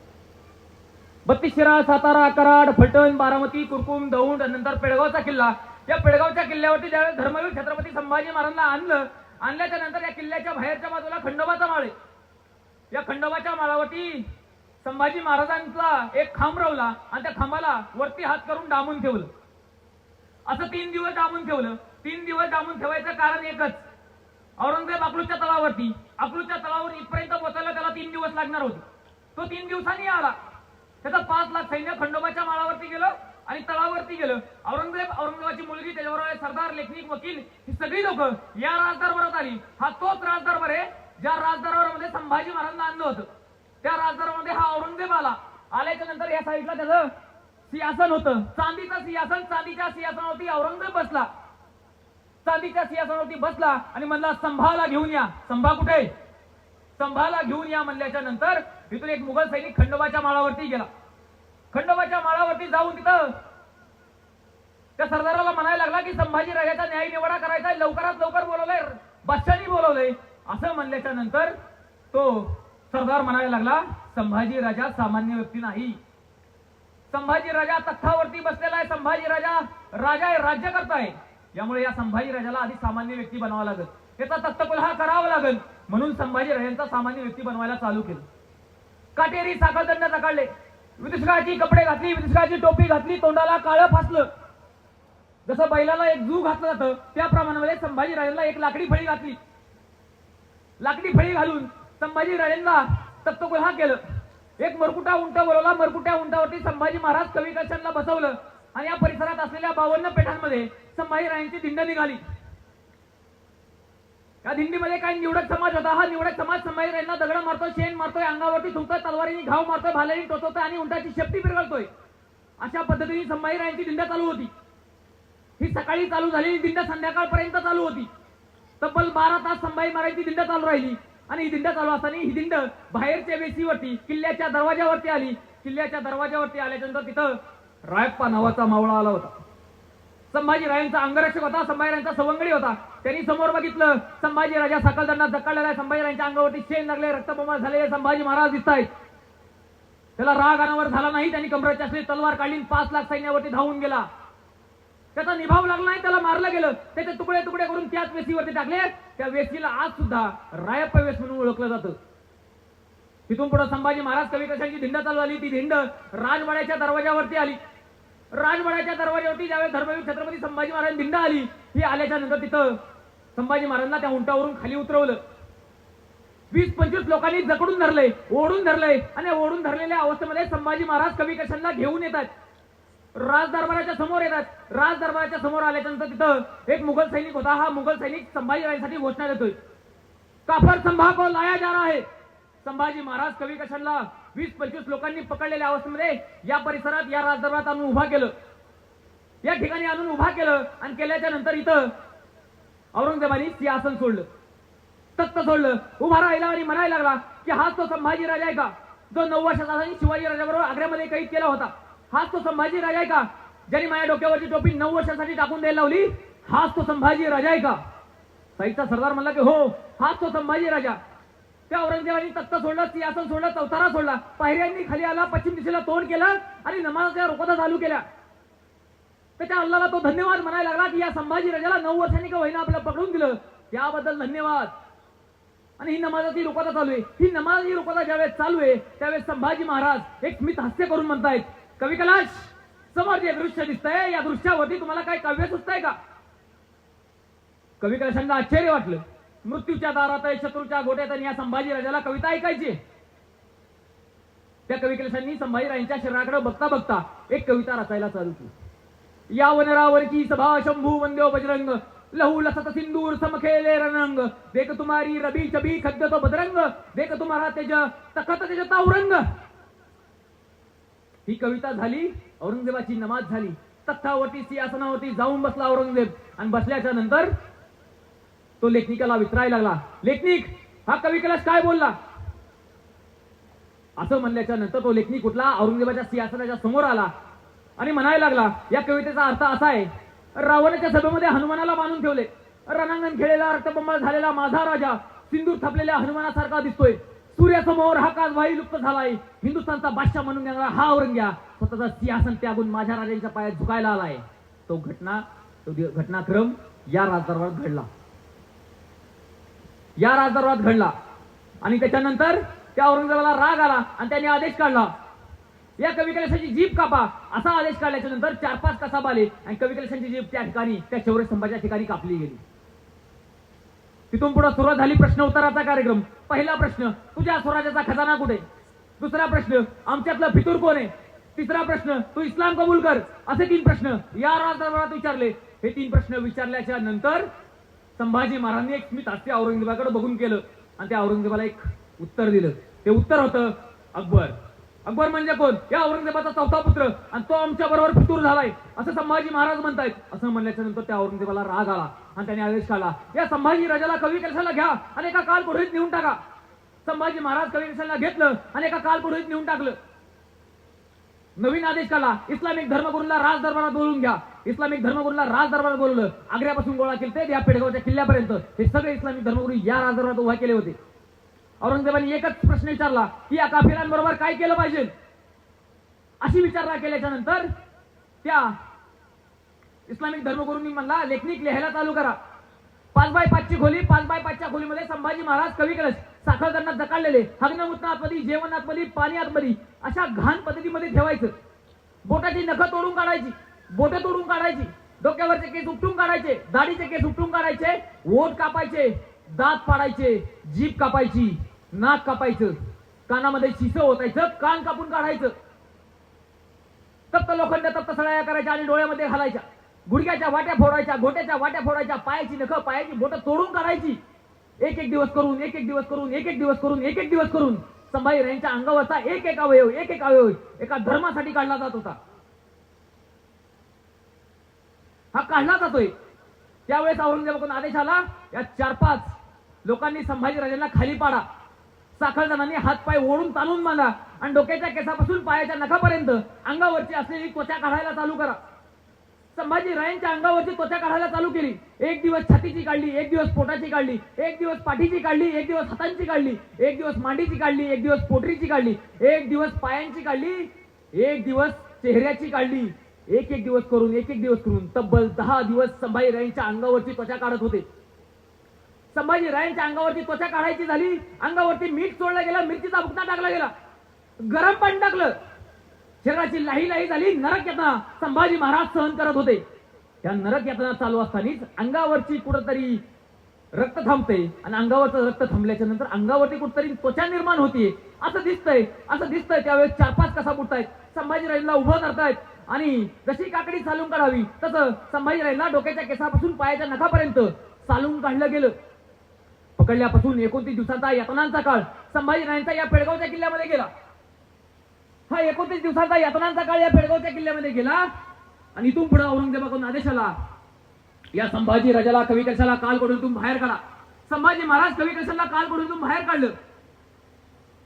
32 शिराळ, सातारा, कराड, फलटण, बारामती, कुरकुम, दौंड, नंतर पेडगावचा किल्ला. या पेडगावच्या किल्ल्यावरती ज्यावेळेस धर्मवीर छत्रपती संभाजी महाराजांना आणल्याच्या नंतर या किल्ल्याच्या बाहेरच्या बाजूला खंडोबाचा माळ आहे. या खंडोबाच्या माळावरती संभाजी महाराजांचा एक खांब रवला आणि त्या खांबाला वरती हात करून डांबून ठेवलं. असं 3 दिवस डांबून ठेवलं. 3 दिवस डांबून ठेवायचं कारण एकच, औरंगजेब अकलूजच्या तळावर इथपर्यंत पोहोचायला त्याला 3 दिवस लागणार होते. तो 3 दिवसांनी आला. त्याचा 5 लाख सैन्य खंडोबाच्या माळावरती गेलं आणि तळावरती गेलं. औरंगजेबाची मुलगी, त्याच्याबरोबर सरदार, लेखनिक, वकील ही सगळी लोक या राजदरबारात आली. हा तोच राजदरबार आहे ज्या राजदरबारामध्ये संभाजी महाराजांना आणलं होतं. त्या राजदरबारामध्ये हा औरंगजेब आल्याच्या नंतर या साईडला त्याचं सिंहासन होतं, चांदीचं सिंहासन. चांदीच्या सिंहासनावरती औरंगजेब बसला. चांदीच्या सिंहासनावरती बसला आणि म्हणला संभाला घेऊन या. संभा कुठे? संभाला घेऊन या म्हणल्याच्या नंतर इथून एक मुघल सैनिक खंडोबाच्या माळावरती गेला. खंडोबाच्या माळावरती जाऊन तिथं त्या सरदाराला म्हणायला लागला की संभाजी राजाचा न्याय निवाडा करायचा, लवकरात लवकर बोलवलंय, बादशाहांनी बोलवलंय. असं म्हणल्याच्या नंतर तो सरदार म्हणायला लागला संभाजी राजा सामान्य व्यक्ती नाही. संभाजी राजा तख्तावरती बसलेला आहे. संभाजी राजा आहे, राज्य करताय. यामुळे या संभाजी राजाला आधी सामान्य व्यक्ती बनावा लागत, याचा तक्तकुल हा करावा लागेल, म्हणून संभाजी राजांचा सामान्य व्यक्ती बनवायला चालू केलं. काटेरी साखळदंड जकाडले, विदूषकाची कपडे घातली, विदूषकाची टोपी घातली, तोंडाला काळं फासलं. जसं बैलाला एक जू घातलं जातं त्याप्रमाणे संभाजी राजांना एक लाकडी फळी घातली. लाकडी फळी घालून संभाजी राजांना तक्तकुल हा केलं. एक मरकुटा उंट बोलवला, मरकुट्या उंटावरती संभाजी महाराज कवी कशांना बसवलं आणि या परिसरात असलेल्या 52 पेठांमध्ये संभाजी राजांची दिंड निघाली. या दिंडीमध्ये काही निवडक समाज होता. हा निवडक समाज संभाजी राजांना दगड मारतोय, शेण मारतोय, अंगावरती थुंकतोय, तलवारीने घाव मारतोय, भाल्याने टोचवतोय आणि उंटाची शेपटी पिरगळतोय. अशा पद्धतीने संभाजी राजांची दिंड चालू होती. ही सकाळी चालू झालेली दिंड संध्याकाळपर्यंत चालू होती. तब्बल 12 तास संभाजी महाराजांची दिंड चालू राहिली. आणि ही दिंड चालू असताना ही दिंड बाहेरच्या वेशीवरती किल्ल्याच्या दरवाजावरती आली. किल्ल्याच्या दरवाजावरती आल्यानंतर तिथं रायप्पा नावाचा मावळा आला होता. संभाजी राजांचा अंगरक्षक होता, संभाजी राजांचा सवंगडी होता. त्यांनी समोर बघितलं, संभाजी राजा साखळदंडात जकाडलेला आहे, संभाजी राजांच्या अंगावरती शेण लागले, रक्तबंबाळ झालेले संभाजी महाराज दिसत आहेत. त्याला राग अनावर झाला नाही. त्यांनी कमरेची असलेली तलवार काढली, 5 लाख सैन्यावरती धावून गेला. त्याचा निभाव लागला नाही, त्याला मारलं गेलं. त्याचे तुकडे तुकडे करून त्याच वेशीवरती टाकले. त्या वेशीला आज सुद्धा रायप्पा वेश म्हणून ओळखलं जातं. तिथून पुढे संभाजी महाराज कवी कशांची दिंड चालू झाली. ती दिंड राजवाड्याच्या दरवाजावरती आली. राजवाड्याच्या दरवाजावरती ज्यावेळेस धर्मवीर छत्रपती संभाजी महाराज दिंड आली, ही आल्याच्या नंतर तिथं संभाजी महाराजांना त्या उंटावरून खाली उतरवलं. 20-25 लोकांनी जकडून धरले, ओढून धरले आणि ओढून धरलेल्या अवस्थेमध्ये संभाजी महाराज कवी कशांना घेऊन येतात. राजदरबाराच्या समोर येतात. राजदरबाराच्या समोर आल्याच्या नंतर तिथं एक मुघल सैनिक होता. हा मुघल सैनिक संभाजी राजांसाठी घोषणा देतोय, काफर संभा को लाया जा रहा है. संभाजी महाराज कवी कशांना 20-25 लोकांनी पकडलेल्या अवस्थेमध्ये या परिसरात या राजदरबारात आणून उभा केलं. या ठिकाणी आणून उभा केलं आणि केल्याच्या नंतर इथं औरंगजेबाने सिंहासन सोडलं, तख्त सोडलं, उभा राहिला आणि म्हणायला लागला की हाच तो संभाजी राजा आहे का जो 9 वर्षाचा शिवाजी राजाबरोबर आग्र्यामध्ये कैद केला होता? हाच तो संभाजी राजा आहे का ज्यांनी माझ्या डोक्यावरची टोपी 9 वर्षासाठी टाकून द्यायला लावली? हाच तो संभाजी राजा आहे का? साईचा सरदार म्हणला की हो, हाच तो संभाजी राजा. त्या औरंगजेबाने तख्त सोडलं, सिंहासन सोडलं, चौतारा सोडला, पायऱ्यांनी खाली आला, पश्चिम दिशेला तोंड केलं आणि नमाजाच्या रोकता चालू केल्या. त्याच्या अल्लाला तो धन्यवाद म्हणायला लागला की या संभाजी राजाला 9 वर्षांनी का होईना आपल्याला पकडून दिलं, त्याबद्दल धन्यवाद. आणि ही नमाजाची रोकता चालू आहे. ही नमाजाची रोकता ज्यावेळेस चालू आहे त्यावेळेस संभाजी महाराज एक स्मित हास्य करून म्हणतायत, कवी कैलाश, समोर जे दृश्य दिसतंय या दृश्यावरती तुम्हाला काय काव्य सुचतंय का? कवी कैलाशांना आश्चर्य वाटलं. मृत्यूच्या दारात आहे, शत्रूच्या गोट्यात आणि या संभाजी राजाला कविता ऐकायची. त्या कवी कैलाशांनी संभाजी राजांच्या शरीराकडे बघता बघता एक कविता रचायला चालू केली. या वनरावरची सभा शंभू वंद्यो बजरंग, लहू लसत सिंदूर समखेले रणंग, देख तुम्हारी रबी छबी खद्य तो बदरंग, देख तुम्हारा तेज तखत तेज तावरंग. ही कविता झाली. औरंगजेबाची नमाज झाली. तख्तावरती सिंहासनावरती जाऊन बसला औरंगजेब आणि बसल्याच्या नंतर तो लेखनिकाला विचारायला लागला, लेखनिक, हा कवी कैलाश काय बोलला? असं म्हणल्याच्या नंतर तो लेखनिक कुठला औरंगजेबाच्या सिंहासनाच्या समोर आला आणि म्हणायला लागला, या कवितेचा अर्थ असा आहे, रावणाच्या सभेमध्ये हनुमानाला बांधून ठेवले, रणांगण खेळलेला रक्तबंबाळ झालेला माझा राजा सिंदूर थापलेल्या हनुमानासारखा दिसतोय. सूर्यासमोर हा काजभाई लुप्त झालाय. हिंदुस्थानचा बादशाह म्हणून घेणारा हा औरंग्या स्वतःचा सिंहासन त्यागून माझ्या राजांच्या पायात झुकायला आलाय. तो घटनाक्रम या राजदरबारात घडला. या राजदरबारात घडला आणि त्याच्यानंतर त्या औरंगजेबाला राग आला आणि त्याने आदेश काढला, या कवी कैलाशाची जीभ कापा. असा आदेश काढल्याच्या नंतर 4-5 कसाब आले आणि कवी कैलाशाची जीभ त्या ठिकाणी त्या शौर्य स्तंभाच्या ठिकाणी कापली गेली. तिथून पुढे सुरुवात झाली प्रश्न उत्तराचा कार्यक्रम. पहिला प्रश्न, तुझ्या स्वराज्याचा खजाना कुठे? दुसरा प्रश्न, आमच्यातलं फितूर कोण आहे? तिसरा प्रश्न, तू इस्लाम कबूल कर. असे 3 प्रश्न या राजदरबारात विचारले. हे 3 प्रश्न विचारल्याच्या नंतर संभाजी महाराजांनी एक स्मित हास्य औरंगजेबाकडे बघून केलं आणि त्या औरंगजेबाला एक उत्तर दिलं. ते उत्तर होतं अकबर. अकबर म्हणजे कोण? या औरंगजेबाचा 4था पुत्र आणि तो आमच्या बरोबर फितूर झालाय असं संभाजी महाराज म्हणतायत. असं म्हणल्याच्या नंतर त्या औरंगजेबाला राग आला आणि त्याने आदेश काढला, या संभाजी राजाला कवी कैलाशाला घ्या आणि एका कालपुढीत नेऊन टाका. संभाजी महाराज कवी कैलाशाला घेतलं आणि एका कालपुढीत नेऊन टाकलं. नवीन आदेश काढला, इस्लामिक धर्मगुरूंना राजदरबारात बोलवून घ्या. इस्लामिक धर्मगुरूंना राजदरबारात बोलवलं. आग्र्यापासून गोळा केले ते या पेडगावच्या किल्ल्यापर्यंत हे सगळे इस्लामिक धर्मगुरू या राजदरबारात उभा केले होते. औरंगजेबाने एकच प्रश्न विचारला की या काफिरांबरोबर काय केलं पाहिजे. अशी विचारणा केल्याच्या नंतर त्या इस्लामिक धर्मगुरूंनी म्हणला लेखनिक लिहायला चालू करा. 5x5 ची खोली, 5x5 च्या खोलीमध्ये संभाजी महाराज कवी कलश साखर त्यांना जकाळलेले, हग्नमुत्न आतमध्ये, जेवण आतमध्ये, पाणी आतमध्ये, अशा घाण पद्धतीमध्ये ठेवायचं. बोटाची नखं तोडून काढायची, बोट तोडून काढायची, डोक्यावरचे केस उपटून काढायचे, दाढीचे केस उपटून काढायचे, ओठ कापायचे, दात पाडायचे, जीभ कापायची, नाक कापायचं, कानामध्ये शिसं ओतायचं, कान कापून काढायचं, तप्त लोखंड तप्त सळ्या करायच्या आणि डोळ्यामध्ये घालायच्या, गुडघ्याच्या वाट्या फोडायच्या, घोट्याच्या वाट्या फोडायच्या, पायाची नखं, पायाची बोट तोडून काढायची. एक एक दिवस करून, एक एक दिवस करून, एक एक दिवस करून, एक एक दिवस करून संभाजीराजांच्या अंगावरचा एक एक अवयव एका धर्मासाठी काढला जात होता. हा काढला जातोय. त्यावेळेस औरंगजेबाकडून आदेश आला, या 4-5 लोकांनी संभाजीराजांना खाली पाडा, साखळदारांनी हातपाय ओढून ताणून बांधा आणि डोक्याच्या केसापासून पायाच्या नखापर्यंत अंगावरची असलेली त्वचा काढायला चालू करा. संभाजीराजांच्या अंगावरची त्वचा काढायला चालू केली. एक दिवस छातीची काढली, एक दिवस पोटाची काढली, एक दिवस पाठीची काढली, एक दिवस हातांची काढली, एक दिवस मांडीची काढली, एक दिवस पोटरीची काढली, एक दिवस पायांची काढली, एक दिवस चेहऱ्याची काढली. एक एक दिवस करून तब्बल 10 दिवस संभाजीराजांच्या अंगावरची त्वचा काढत होते. संभाजीराजांच्या अंगावरची त्वचा काढायची झाली, अंगावरती मीठ सोडलं गेलं, मिरचीचा भुकटा टाकला गेला, गरम पाणी टाकलं, शरीराची लाही झाली. नरक यातना संभाजी महाराज सहन करत होते. या नरक यातना चालू असतानाच अंगावरची कुठंतरी रक्त थांबते आणि अंगावरचं रक्त थांबल्याच्या नंतर अंगावरती कुठंतरी त्वचा निर्माण होतीये असं दिसतंय. त्यावेळेस 4-5 कसा बुडतायत, संभाजीराजांना उभं करतायत आणि जशी काकडी चालून काढावी तसं संभाजीराजांना डोक्याच्या केसापासून पायाच्या नखापर्यंत चालून काढलं गेलं. पकडल्यापासून 29 दिवसांचा यातनांचा काळ संभाजीराजांचा या पेडगावच्या किल्ल्यामध्ये गेला. हा 29 दिवसांचा यातनांचा काळ या पेडगावच्या किल्ल्यामध्ये गेला आणि इथून पुढे औरंगजेबाकडून आदेश आला, या संभाजी राजाला कवी कशाला कालकडून बाहेर काढा. संभाजी महाराज कवी कशाला कालकडून बाहेर काढलं.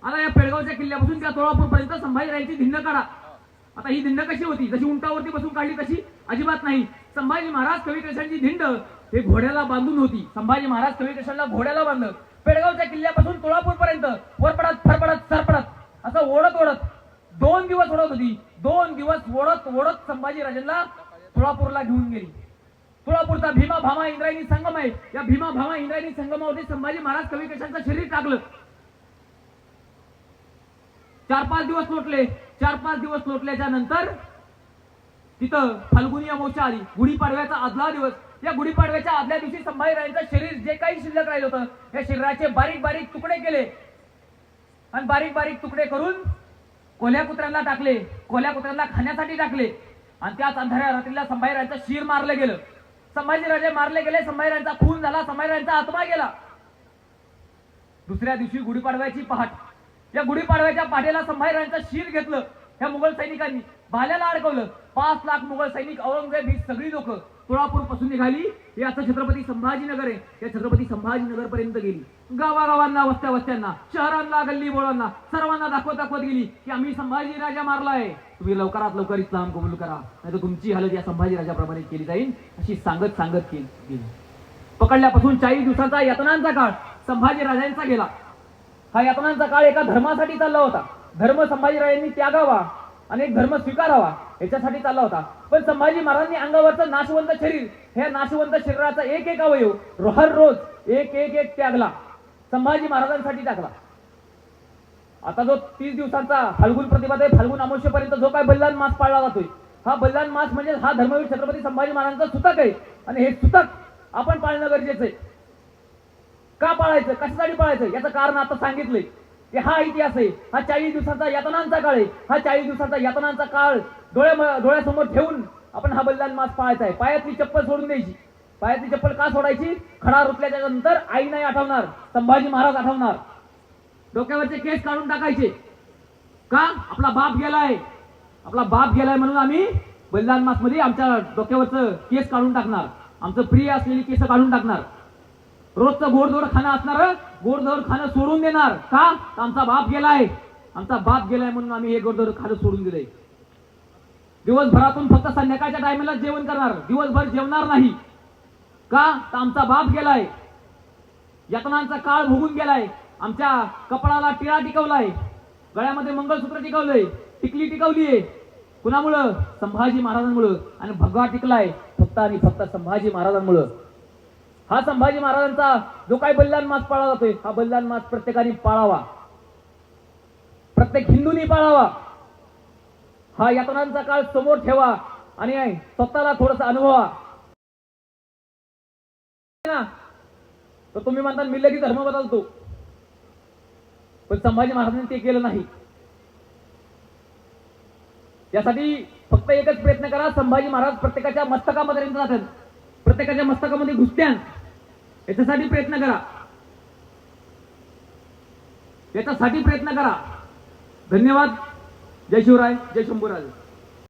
आता या पेडगावच्या किल्ल्यापासून त्या तोळापूर पर्यंत संभाजीराजांची धिंड काढा. आता ही धिंड कशी होती, जशी उंटावरती बसून काढली तशी अजिबात नाही. संभाजी महाराज कवी कशांची धिंड हे घोड्याला बांधून होती. संभाजी महाराज कवी कशाला घोड्याला बांधलं. पेडगावच्या किल्ल्यापासून तोळापूर पर्यंत वरपडत फरपडत सरपडत असं ओढत 2 दिवस ओढत होती. 2 दिवस ओढत संभाजी राजांना तुळापूरला घेऊन गेली. तुळापूरचा भीमा भामा इंद्रायणी संगम आहे. या भीमा भामा इंद्रायणी संगमावरती संभाजी महाराज कवी कशांचं शरीर टाकलं. 4-5 दिवस लोटले. 4-5 दिवस लोटल्याच्या नंतर तिथं फाल्गुनी अमावस्या आली. गुढीपाडव्याचा आदला दिवस. या गुढीपाडव्याच्या आदल्या दिवशी संभाजीराजांचं शरीर जे काही शिल्लक राहिलं होतं या शरीराचे बारीक बारीक तुकडे केले आणि बारीक बारीक तुकडे करून कोल्ह्या कुत्र्यांना टाकले. कोल्ह्या कुत्र्यांना खाण्यासाठी टाकले आणि त्याच अंधाऱ्या रात्रीला संभाजीराजांचं शिर मारलं गेलं. संभाजीराजे मारले गेले. संभाजीराजांचा खून झाला. संभाजीराजांचा आत्मा गेला. दुसऱ्या दिवशी गुढीपाडव्याची पहाट. या गुढीपाडव्याच्या पहाटेला संभाजीराजांचं शिर घेतलं. ह्या मुघल सैनिकांनी भाल्याला अडकवलं. 5 लाख मुघल सैनिक, औरंगजेब ही सगळी लोक तुळापूर पासून निघाली. हे आता छत्रपती संभाजीनगर आहे. या छत्रपती संभाजीनगर पर्यंत गेली. गावागावांना, वस्त्यांना, शहरांना, गल्ली बोळांना सर्वांना दाखवत गेली की आम्ही संभाजी राजा मारलाय. तुम्ही लवकरात लवकर इस्लाम कबूल करा, नाहीतर तुमची हालत या संभाजी राजाप्रमाणे केली जाईल, अशी सांगत गेली. पकडल्यापासून 40 दिवसांचा यातनांचा काळ संभाजी राजांचा गेला. हा यातनांचा काळ एका धर्मासाठी चालला होता. धर्म संभाजीराजांनी त्यागावा आणि एक धर्म स्वीकारावा याच्यासाठी चालला होता. पण संभाजी महाराजांनी अंगावरचं नाशवंत शरीर, हे नाशवंत शरीराचा एक एक अवयव हर रोज एक त्यागला. संभाजी महाराजांसाठी टाकला. आता जो 30 दिवसांचा फाल्गुन प्रतिपदा फाल्गुन अमावस्येपर्यंत जो काय बलिदान मास पाळला जातोय, हा बलिदान मास म्हणजे हा धर्मवीर छत्रपती संभाजी महाराजांचा सुतक आहे. आणि हे सुतक आपण पाळणं गरजेचं आहे. का पाळायचं, कशासाठी पाळायचं याचं कारण आता सांगितलंय. हा इतिहास आहे. हा 40 दिवसांचा यातनांचा काळ आहे. हा 40 दिवसांचा यातनांचा काळ डोळ्यासमोर ठेवून आपण हा बलिदान मास पाळायचा आहे. पायातली चप्पल सोडून द्यायची. पायातली चप्पल का सोडायची? खडा रुतल्याच्या नंतर आई नाही आठवणार, संभाजी महाराज आठवणार. डोक्यावरचे केस काढून टाकायचे. का? आपला बाप गेलाय. आपला बाप गेलाय म्हणून आम्ही बलिदान मास मध्ये आमच्या डोक्यावरचं केस काढून टाकणार. आमचं प्रिय असलेली केस काढून टाकणार. रोजचं गोडधोड खाणं असणार, गोडधोड खाणं सोडून देणार. का? आमचा बाप गेलाय. आमचा बाप गेलाय म्हणून आम्ही हे गोडधोड खाणं सोडून दिलंय. दिवसभरातून फक्त संध्याकाळच्या टायमाला जेवण करणार, दिवसभर जेवणार नाही. का? तर आमचा बाप गेलाय. यातनांचा काळ भोगून गेलाय. आमच्या कपाळाला टिळा टिकवलाय, गळ्यामध्ये मंगळसूत्र टिकवलंय, टिकली टिकवलीये. कुणामुळं? संभाजी महाराजांमुळं. आणि भगवा टिकलाय फक्त फक्त आणि फक्त संभाजी महाराजांमुळं. हा संभाजी महाराजांचा जो काही बलिदान मास पाळला जातोय, हा बलिदान मास प्रत्येकाने पाळावा, प्रत्येक हिंदूंनी पाळावा. हा यातनांचा काळ समोर ठेवा आणि स्वतःला थोडस अनुभवा ना. तर तुम्ही म्हणता मी लगेच धर्म बदलतो, पण संभाजी महाराजांनी ते केलं नाही. यासाठी फक्त एकच प्रयत्न करा, संभाजी महाराज प्रत्येकाच्या मस्तकामध्ये जातात, प्रत्येकाच्या मस्तकामध्ये घुसत्यान, याच्यासाठी प्रयत्न करा, याच्यासाठी प्रयत्न करा. धन्यवाद. जय शिवराय, जय शंभूराज.